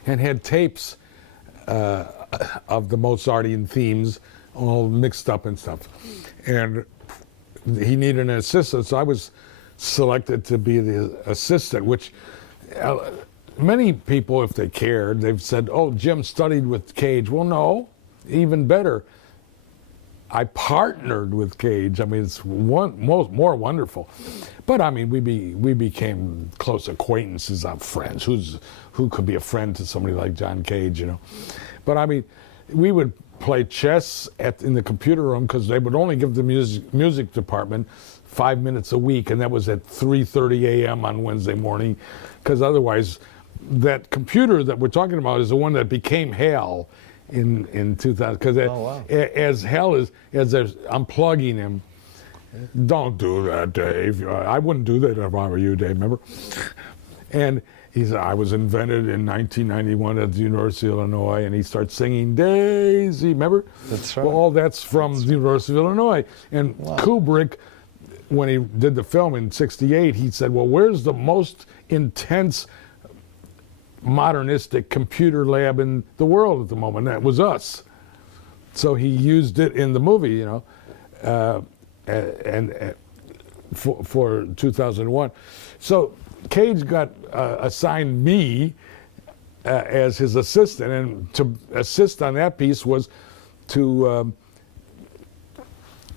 and had tapes of the Mozartian themes all mixed up and stuff. And he needed an assistant, so I was selected to be the assistant, which many people, if they cared, they've said, oh, Jim studied with Cage. Well, no, even better. I partnered with Cage. I mean, it's more wonderful. But I mean, we became close acquaintances, not friends. Who could be a friend to somebody like John Cage, you know? But I mean, we would play chess in the computer room because they would only give the music department 5 minutes a week, and that was at 3:30 a.m. on Wednesday morning, because otherwise, that computer that we're talking about is the one that became HAL in 2000. Because as HAL is, as there's unplugging him. Don't do that, Dave. I wouldn't do that if I were you, Dave. Remember? And he said, I was invented in 1991 at the University of Illinois, and he starts singing Daisy, remember? That's right. Well, all that's from the University of Illinois. And Kubrick when he did the film in '68, he said, well, where's the most intense modernistic computer lab in the world at the moment? That was us. So he used it in the movie, for 2001. So Cage got assigned me as his assistant, and to assist on that piece was to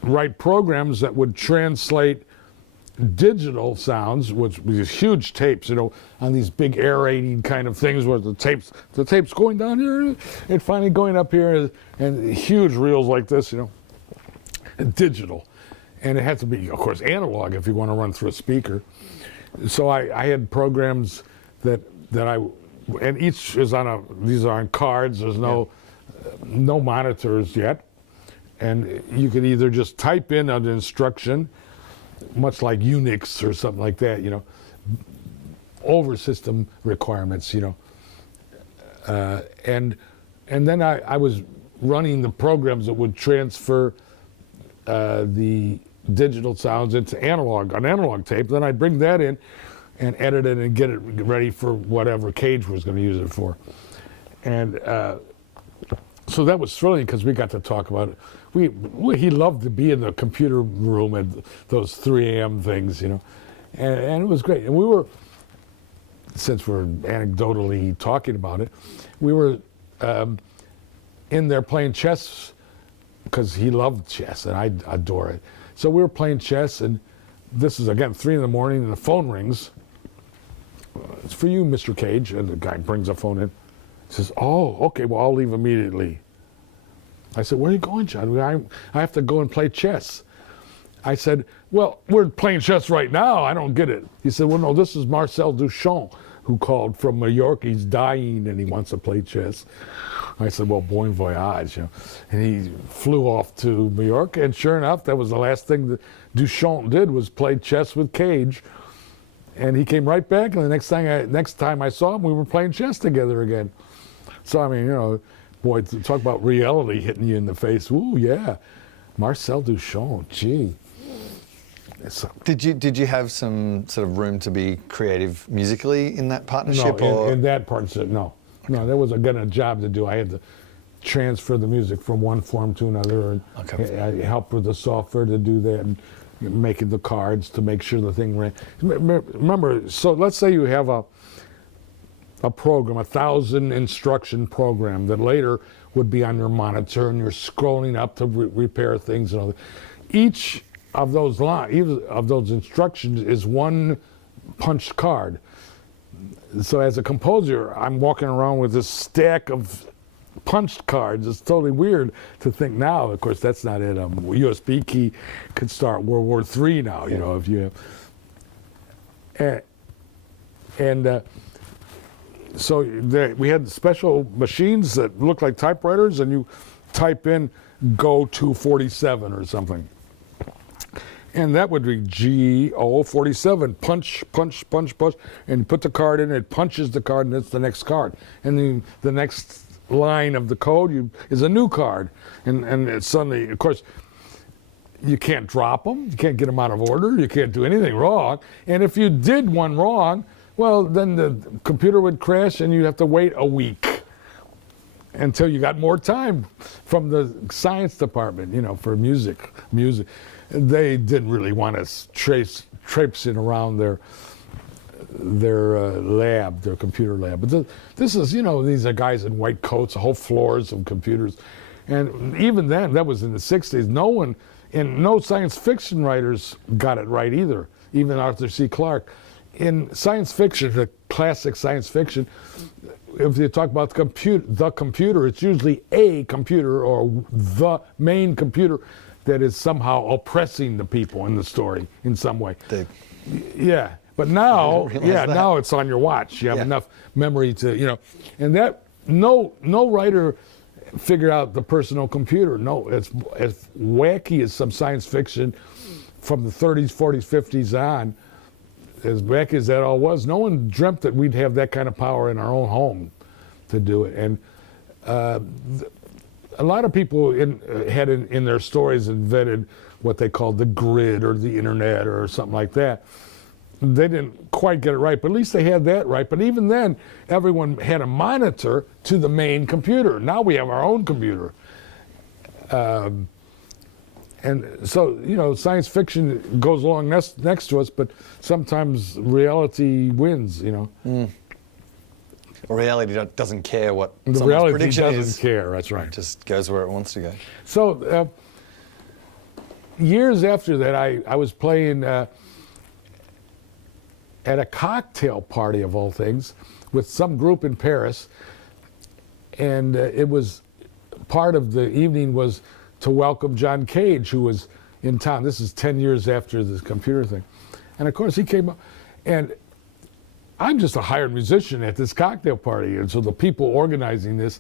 write programs that would translate digital sounds, which was huge tapes, on these big aerating kind of things where the tapes going down here and finally going up here, and huge reels like this, digital. And it had to be, of course, analog if you want to run through a speaker. So I had programs that and each is these are on cards. There's no monitors yet. And you could either just type in an instruction, much like Unix or something like that, over system requirements, and then I was running the programs that would transfer the digital sounds into an analog tape. Then I'd bring that in and edit it and get it ready for whatever Cage was going to use it for. And so that was thrilling because we got to talk about it. He loved to be in the computer room at those 3 a.m. things, and it was great. And we were, since we're anecdotally talking about it, we were in there playing chess because he loved chess and I adore it. So we were playing chess, and this is again 3 a.m, and the phone rings. It's for you, Mr. Cage, and the guy brings a phone in. He says, "Oh, okay, well, I'll leave immediately." I said, "Where are you going, John? I have to go and play chess." I said, "Well, we're playing chess right now. I don't get it." He said, "Well, no, this is Marcel Duchamp, who called from New York. He's dying and he wants to play chess." I said, "Well, bon voyage." And he flew off to New York, and sure enough, that was the last thing that Duchamp did, was play chess with Cage. And he came right back, and the next time I saw him, we were playing chess together again. So, I mean, boy, talk about reality hitting you in the face. Ooh, yeah, Marcel Duchamp, gee. Did you have some sort of room to be creative musically in that partnership? No, in that partnership, no. Okay. No, there was again a job to do. I had to transfer the music from one form to another, and I helped with the software to do that, and making the cards to make sure the thing ran. Remember, so let's say you have a program, 1,000 instruction program that later would be on your monitor, and you're scrolling up to repair things and all that. Each of those instructions is one punched card. So as a composer, I'm walking around with this stack of punched cards. It's totally weird to think now. Of course, that's not it. USB key could start World War III now. If you have. So we had special machines that looked like typewriters, and you type in "Go 247" or something. And that would be GO47, punch, punch, punch, punch, and you put the card in, it punches the card, and it's the next card. And then the next line of the code is a new card. And it's suddenly, of course, you can't drop them, you can't get them out of order, you can't do anything wrong. And if you did one wrong, well, then the computer would crash and you'd have to wait a week until you got more time from the science department, for music. They didn't really want us traipsing around their lab, their computer lab. But this is, these are guys in white coats, whole floors of computers. And even then, that was in the 60s, no science fiction writers got it right either, even Arthur C. Clarke. In science fiction, the classic science fiction, if you talk about the computer, it's usually a computer or the main computer that is somehow oppressing the people in the story in some way. Yeah, but now, now it's on your watch. You have enough memory to, and that no writer figured out the personal computer. No, it's as wacky as some science fiction from the 30s, 40s, 50s on. As wacky as that all was, no one dreamt that we'd have that kind of power in our own home to do it. And a lot of people had in their stories invented what they called the grid or the internet or something like that. They didn't quite get it right, but at least they had that right. But even then, everyone had a monitor to the main computer. Now we have our own computer. And so, you know, science fiction goes along next to us, but sometimes reality wins, you know. Reality doesn't care what The someone's reality prediction doesn't is. care, that's right. It just goes where it wants to go. So years after that, I was playing at a cocktail party, of all things, with some group in Paris, and it was part of the evening was to welcome John Cage, who was in town. This is 10 years after this computer thing. And of course he came up, and I'm just a hired musician at this cocktail party, and so the people organizing this,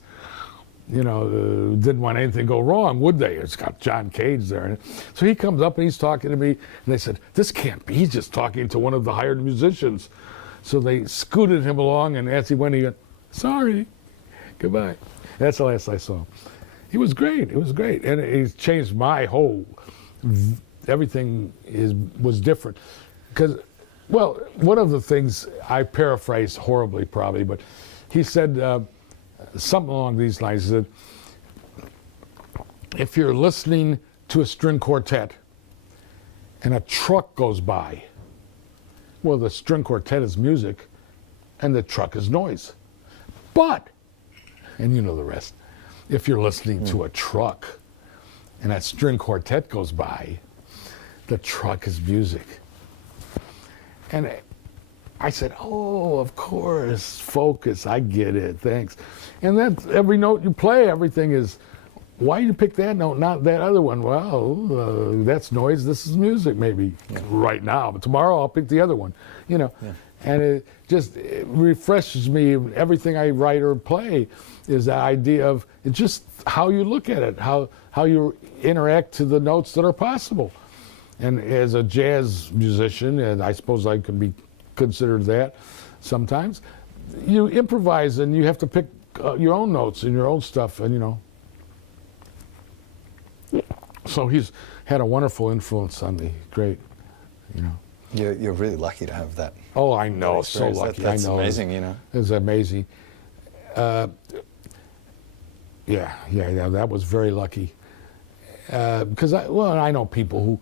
you know, didn't want anything to go wrong, would they? It's got John Cage there. And so he comes up and he's talking to me, and they said, this can't be, he's just talking to one of the hired musicians. So they scooted him along, and as he went, he went, sorry, goodbye. That's the last I saw him. He was great, it was great. And it changed my whole, everything was different. Because, well, one of the things, I paraphrase horribly probably, but he said something along these lines. He said, if you're listening to a string quartet and a truck goes by, well, the string quartet is music and the truck is noise. But, and you know the rest, if you're listening to a truck and that string quartet goes by, the truck is music. And I said, oh, of course, focus, I get it, thanks. And then every note you play, everything is, why you pick that note, not that other one? Well, that's noise, this is music maybe right now, but tomorrow I'll pick the other one, you know. Yeah. And it refreshes me. Everything I write or play is the idea of it's just how you look at it, how you interact to the notes that are possible. And as a jazz musician, and I suppose I could be considered that sometimes, you improvise and you have to pick your own notes and your own stuff, and you know. So he's had a wonderful influence on me. Great, you know. You're really lucky to have that. Oh, I know, so lucky. That's I know. Amazing, you know. It's amazing. Yeah, that was very lucky. Because I know people who,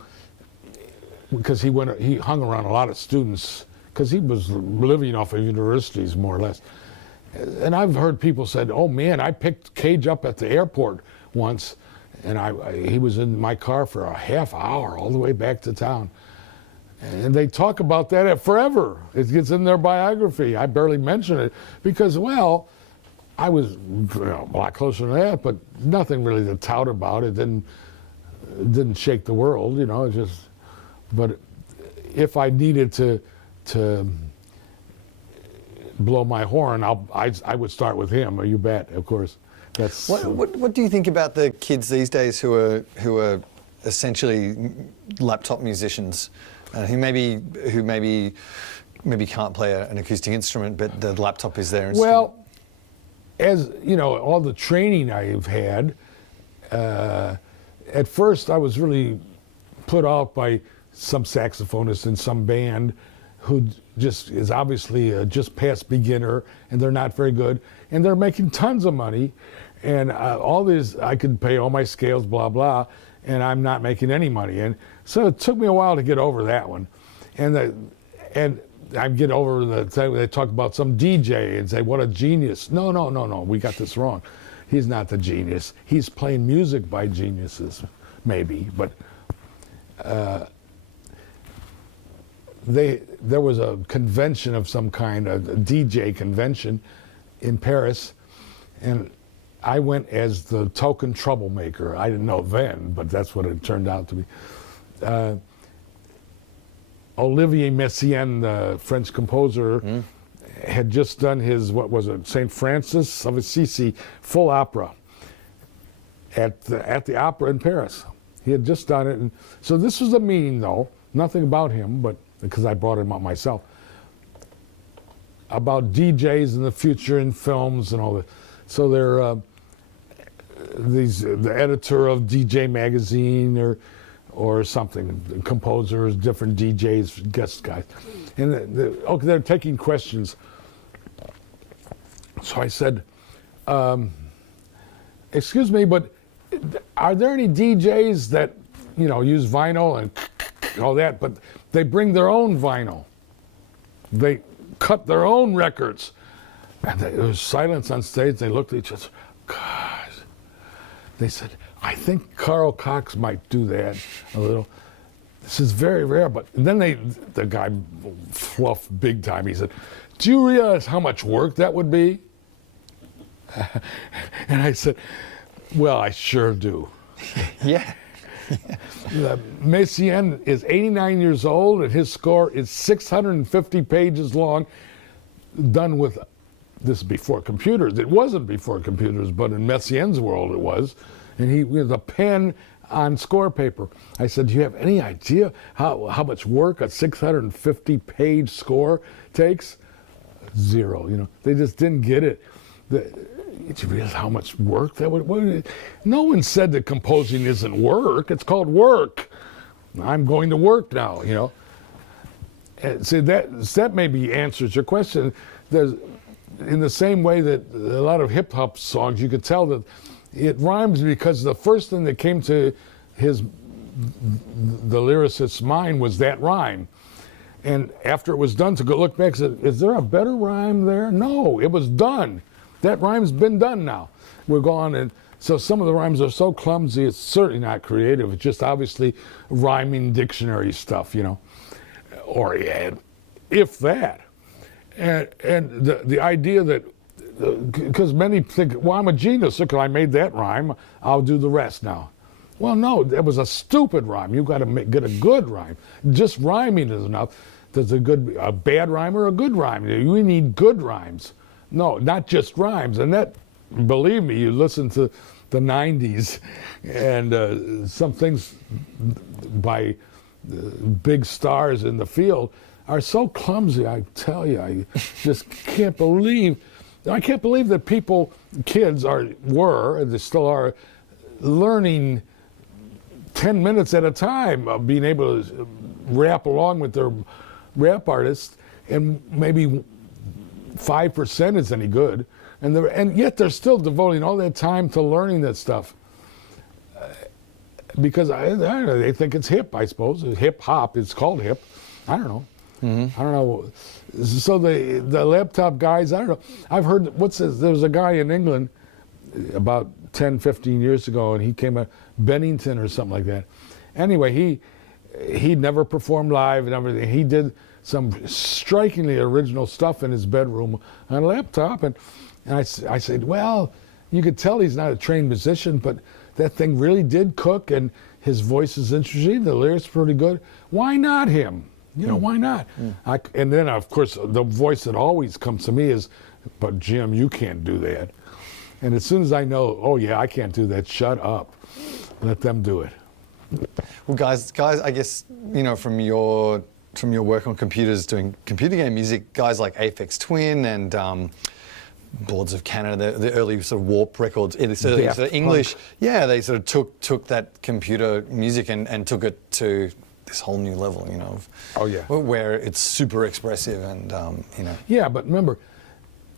because he hung around a lot of students, because he was living off of universities more or less. And I've heard people said, oh man, I picked Cage up at the airport once, and he was in my car for a half hour all the way back to town. And they talk about that forever. It gets in their biography. I barely mention it because, well, I was a lot closer than that, but nothing really to tout about. It didn't shake the world, you know. It just, but if I needed to blow my horn, I would start with him. Or you bet, of course. That's what do you think about the kids these days who are essentially laptop musicians? Who maybe can't play an acoustic instrument, but the laptop is there. Well, as you know, all the training I've had, at first I was really put off by some saxophonist in some band who just is obviously a just past beginner, and they're not very good, and they're making tons of money, and all this, I could pay all my scales, blah, blah, and I'm not making any money. And so it took me a while to get over that one. And I get over the thing they talk about some DJ and say, what a genius. No, we got this wrong. He's not the genius. He's playing music by geniuses, maybe. But there was a convention of some kind, a DJ convention in Paris, and I went as the token troublemaker. I didn't know then, but that's what it turned out to be. Olivier Messiaen, the French composer, had just done his, what was it, St. Francis of Assisi full opera at the opera in Paris. He had just done it. And so this was a meeting, though, nothing about him, but because I brought him up myself, about DJs in the future in films and all that. So they're the editor of DJ Magazine or something, composers, different DJs, guest guys. And they're taking questions. So I said, excuse me, but are there any DJs that, use vinyl and all that, but they bring their own vinyl? They cut their own records. And there was silence on stage. They looked at each other. God. They said, I think Carl Cox might do that a little. This is very rare, but then the guy fluffed big time. He said, do you realize how much work that would be? And I said, well, I sure do. Yeah. Messiaen is 89 years old, and his score is 650 pages long, done with, this before computers. It wasn't before computers, but in Messiaen's world it was. And he with a pen on score paper. I said, do you have any idea how much work a 650-page score takes? Zero, They just didn't get it. Did you realize how much work that would? No one said that composing isn't work. It's called work. I'm going to work now, And so that maybe answers your question. There's, in the same way that a lot of hip hop songs, you could tell that it rhymes because the first thing that came to the lyricist's mind was that rhyme. And after it was done, to go look back, said, is there a better rhyme there? No, it was done. That rhyme's been done now. We're gone, and so some of the rhymes are so clumsy, it's certainly not creative. It's just obviously rhyming dictionary stuff, or if that. And the idea that, because many think, well, I'm a genius, look, I made that rhyme, I'll do the rest now. Well, no, that was a stupid rhyme. You've got to get a good rhyme. Just rhyming is enough. There's a bad rhyme or a good rhyme. We need good rhymes. No, not just rhymes. And that, believe me, you listen to the 90s and some things by big stars in the field are so clumsy, I tell you. I just can't believe that kids were, and they still are, learning 10 minutes at a time of being able to rap along with their rap artists, and maybe 5% is any good, and yet they're still devoting all that time to learning that stuff because I don't know, they think it's hip. I suppose hip hop. It's called hip. I don't know. I don't know. So the laptop guys. I don't know. I've heard there was a guy in England about 10, 15 years ago, and he came at Bennington or something like that. Anyway, he never performed live and everything. He did some strikingly original stuff in his bedroom on a laptop. And I said, well, you could tell he's not a trained musician, but that thing really did cook, and his voice is interesting, the lyrics pretty good. Why not him? Why not? And then, of course, the voice that always comes to me is, but Jim, you can't do that. And as soon as I know, oh yeah, I can't do that, shut up. Let them do it. Well, guys, I guess, from your work on computers doing computer game music, guys like Aphex Twin and Boards of Canada, the early sort of Warp records, sort of English, they sort of took that computer music and took it to this whole new level, where it's super expressive and, Yeah, but remember,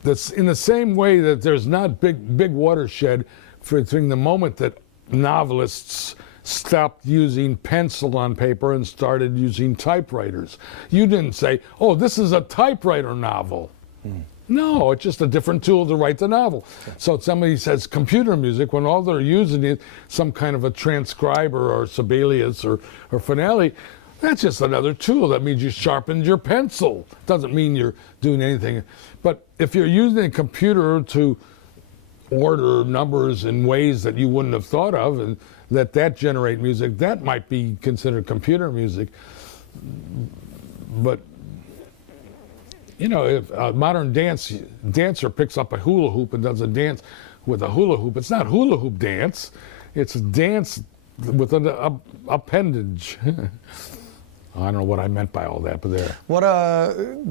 that's in the same way that there's not big watershed between the moment that novelists stopped using pencil on paper and started using typewriters. You didn't say, oh, this is a typewriter novel. No, it's just a different tool to write the novel. Okay. So somebody says computer music, when all they're using is some kind of a transcriber or Sibelius or Finale, that's just another tool. That means you sharpened your pencil. Doesn't mean you're doing anything. But if you're using a computer to order numbers in ways that you wouldn't have thought of and let that generate music, that might be considered computer music. But if a modern dancer picks up a hula hoop and does a dance with a hula hoop, it's not hula hoop dance. It's a dance with an appendage. I don't know what I meant by all that, but there. What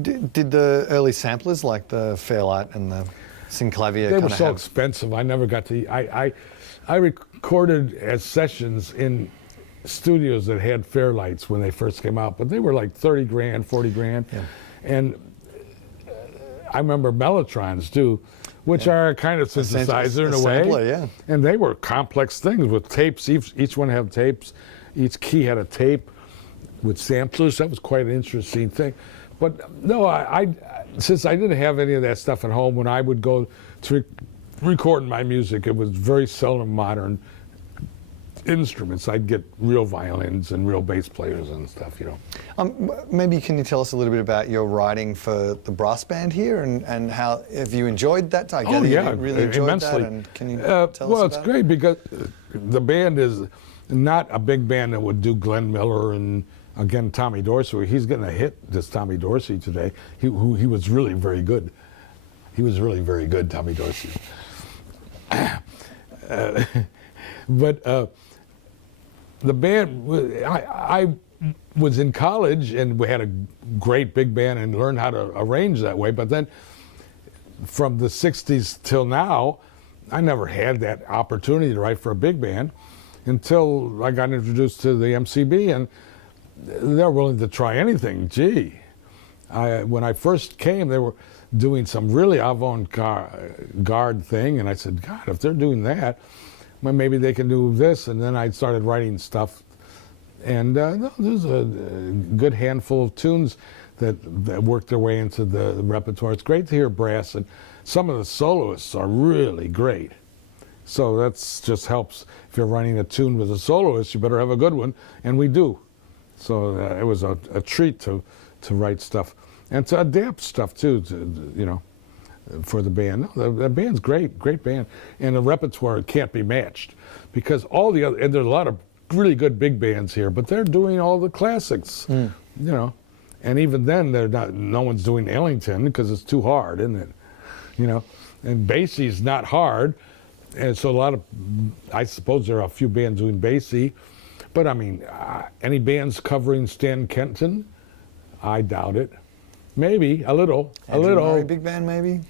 did the early samplers like the Fairlight and the Synclavier? They were so expensive. I never got to. I recorded as sessions in studios that had Fairlights when they first came out, but they were like 30 grand, 40 grand. Yeah. And I remember Mellotrons too, which are a kind of synthesizer in a way. Sampler, yeah. And they were complex things with tapes. Each one had tapes. Each key had a tape with samplers. That was quite an interesting thing. But no, I since I didn't have any of that stuff at home, when I would go to record my music, it was very seldom modern instruments. I'd get real violins and real bass players and stuff, you know. Maybe can you tell us a little bit about your writing for the brass band here, and how have you enjoyed that? I gather you really enjoyed immensely. that. And can you tell us well, about it's great because the band is not a big band that would do Glenn Miller and again Tommy Dorsey. He's getting a hit, this Tommy Dorsey today. He was really very good. He was really very good, Tommy Dorsey. But the band, I was in college and we had a great big band and learned how to arrange that way. But then from the 60s till now, I never had that opportunity to write for a big band until I got introduced to the MCB, and they're willing to try anything. Gee, when I first came, they were doing some really avant-garde thing, and I said, God, if they're doing that, well, maybe they can do this. And then I started writing stuff, and there's a good handful of tunes that worked their way into the repertoire. It's great to hear brass, and some of the soloists are really great. So that's just helps. If you're writing a tune with a soloist, you better have a good one, and we do. So it was a treat to write stuff and to adapt stuff too, you know, for the band. No, the band's great band, and the repertoire can't be matched because all the other, and there's a lot of really good big bands here, but they're doing all the classics, you know, and even then they're not. No one's doing Ellington because it's too hard, isn't it? You know, and Basie's not hard, and so a lot of, I suppose there are a few bands doing Basie, but I mean, any bands covering Stan Kenton? I doubt it. Maybe a little. Murray big band, maybe.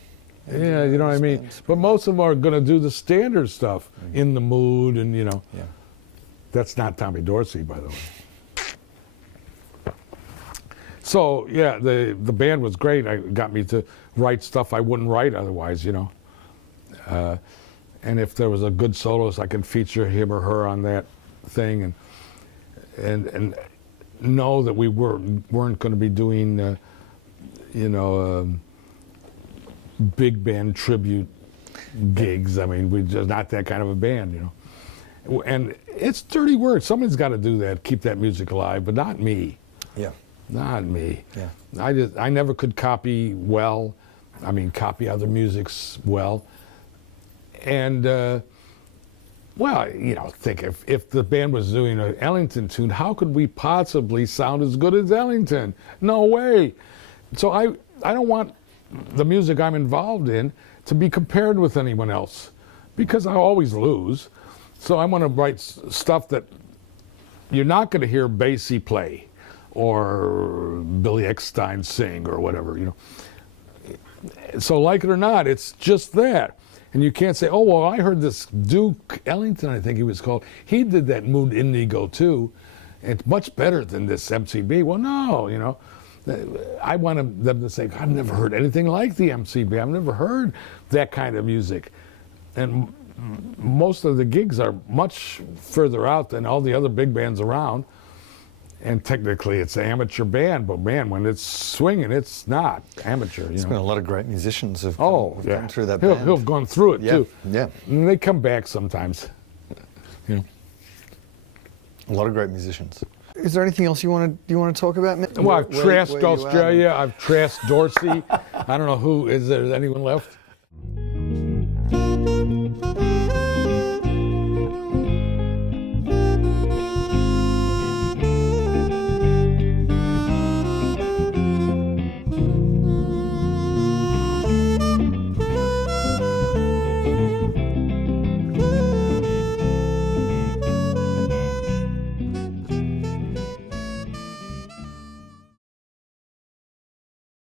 Yeah, you know what I mean. But most of them are going to do the standard stuff, In the Mood, and you know. Yeah. That's not Tommy Dorsey, by the way. So yeah, the band was great. It got me to write stuff I wouldn't write otherwise, you know. And if there was a good soloist, I could feature him or her on that thing, and know that we weren't going to be doing, you know, big band tribute gigs. I mean, we're just not that kind of a band, you know. And it's dirty work. Somebody's got to do that, keep that music alive, but not me. Yeah. Not me. Yeah. I never could copy well. I mean, copy other musics well. And, well, you know, think if the band was doing an Ellington tune, how could we possibly sound as good as Ellington? No way. So I don't want the music I'm involved in to be compared with anyone else because I always lose. So I want to write stuff that you're not going to hear Basie play or Billy Eckstine sing or whatever, you know. So like it or not, it's just that. And you can't say, oh, well, I heard this Duke Ellington, I think he was called. He did that Mood Indigo too. It's much better than this MCB. Well, no, you know. I want them to say, I've never heard anything like the MCB. I've never heard that kind of music. And most of the gigs are much further out than all the other big bands around. And technically it's an amateur band, but man, when it's swinging, it's not amateur. There's been a lot of great musicians who've gone through that band. Who've gone through it too. Yeah. And they come back sometimes. You know. A lot of great musicians. Is there anything else you want to talk about? Well, I've trashed Australia. I've trashed Dorsey. I don't know is there anyone left?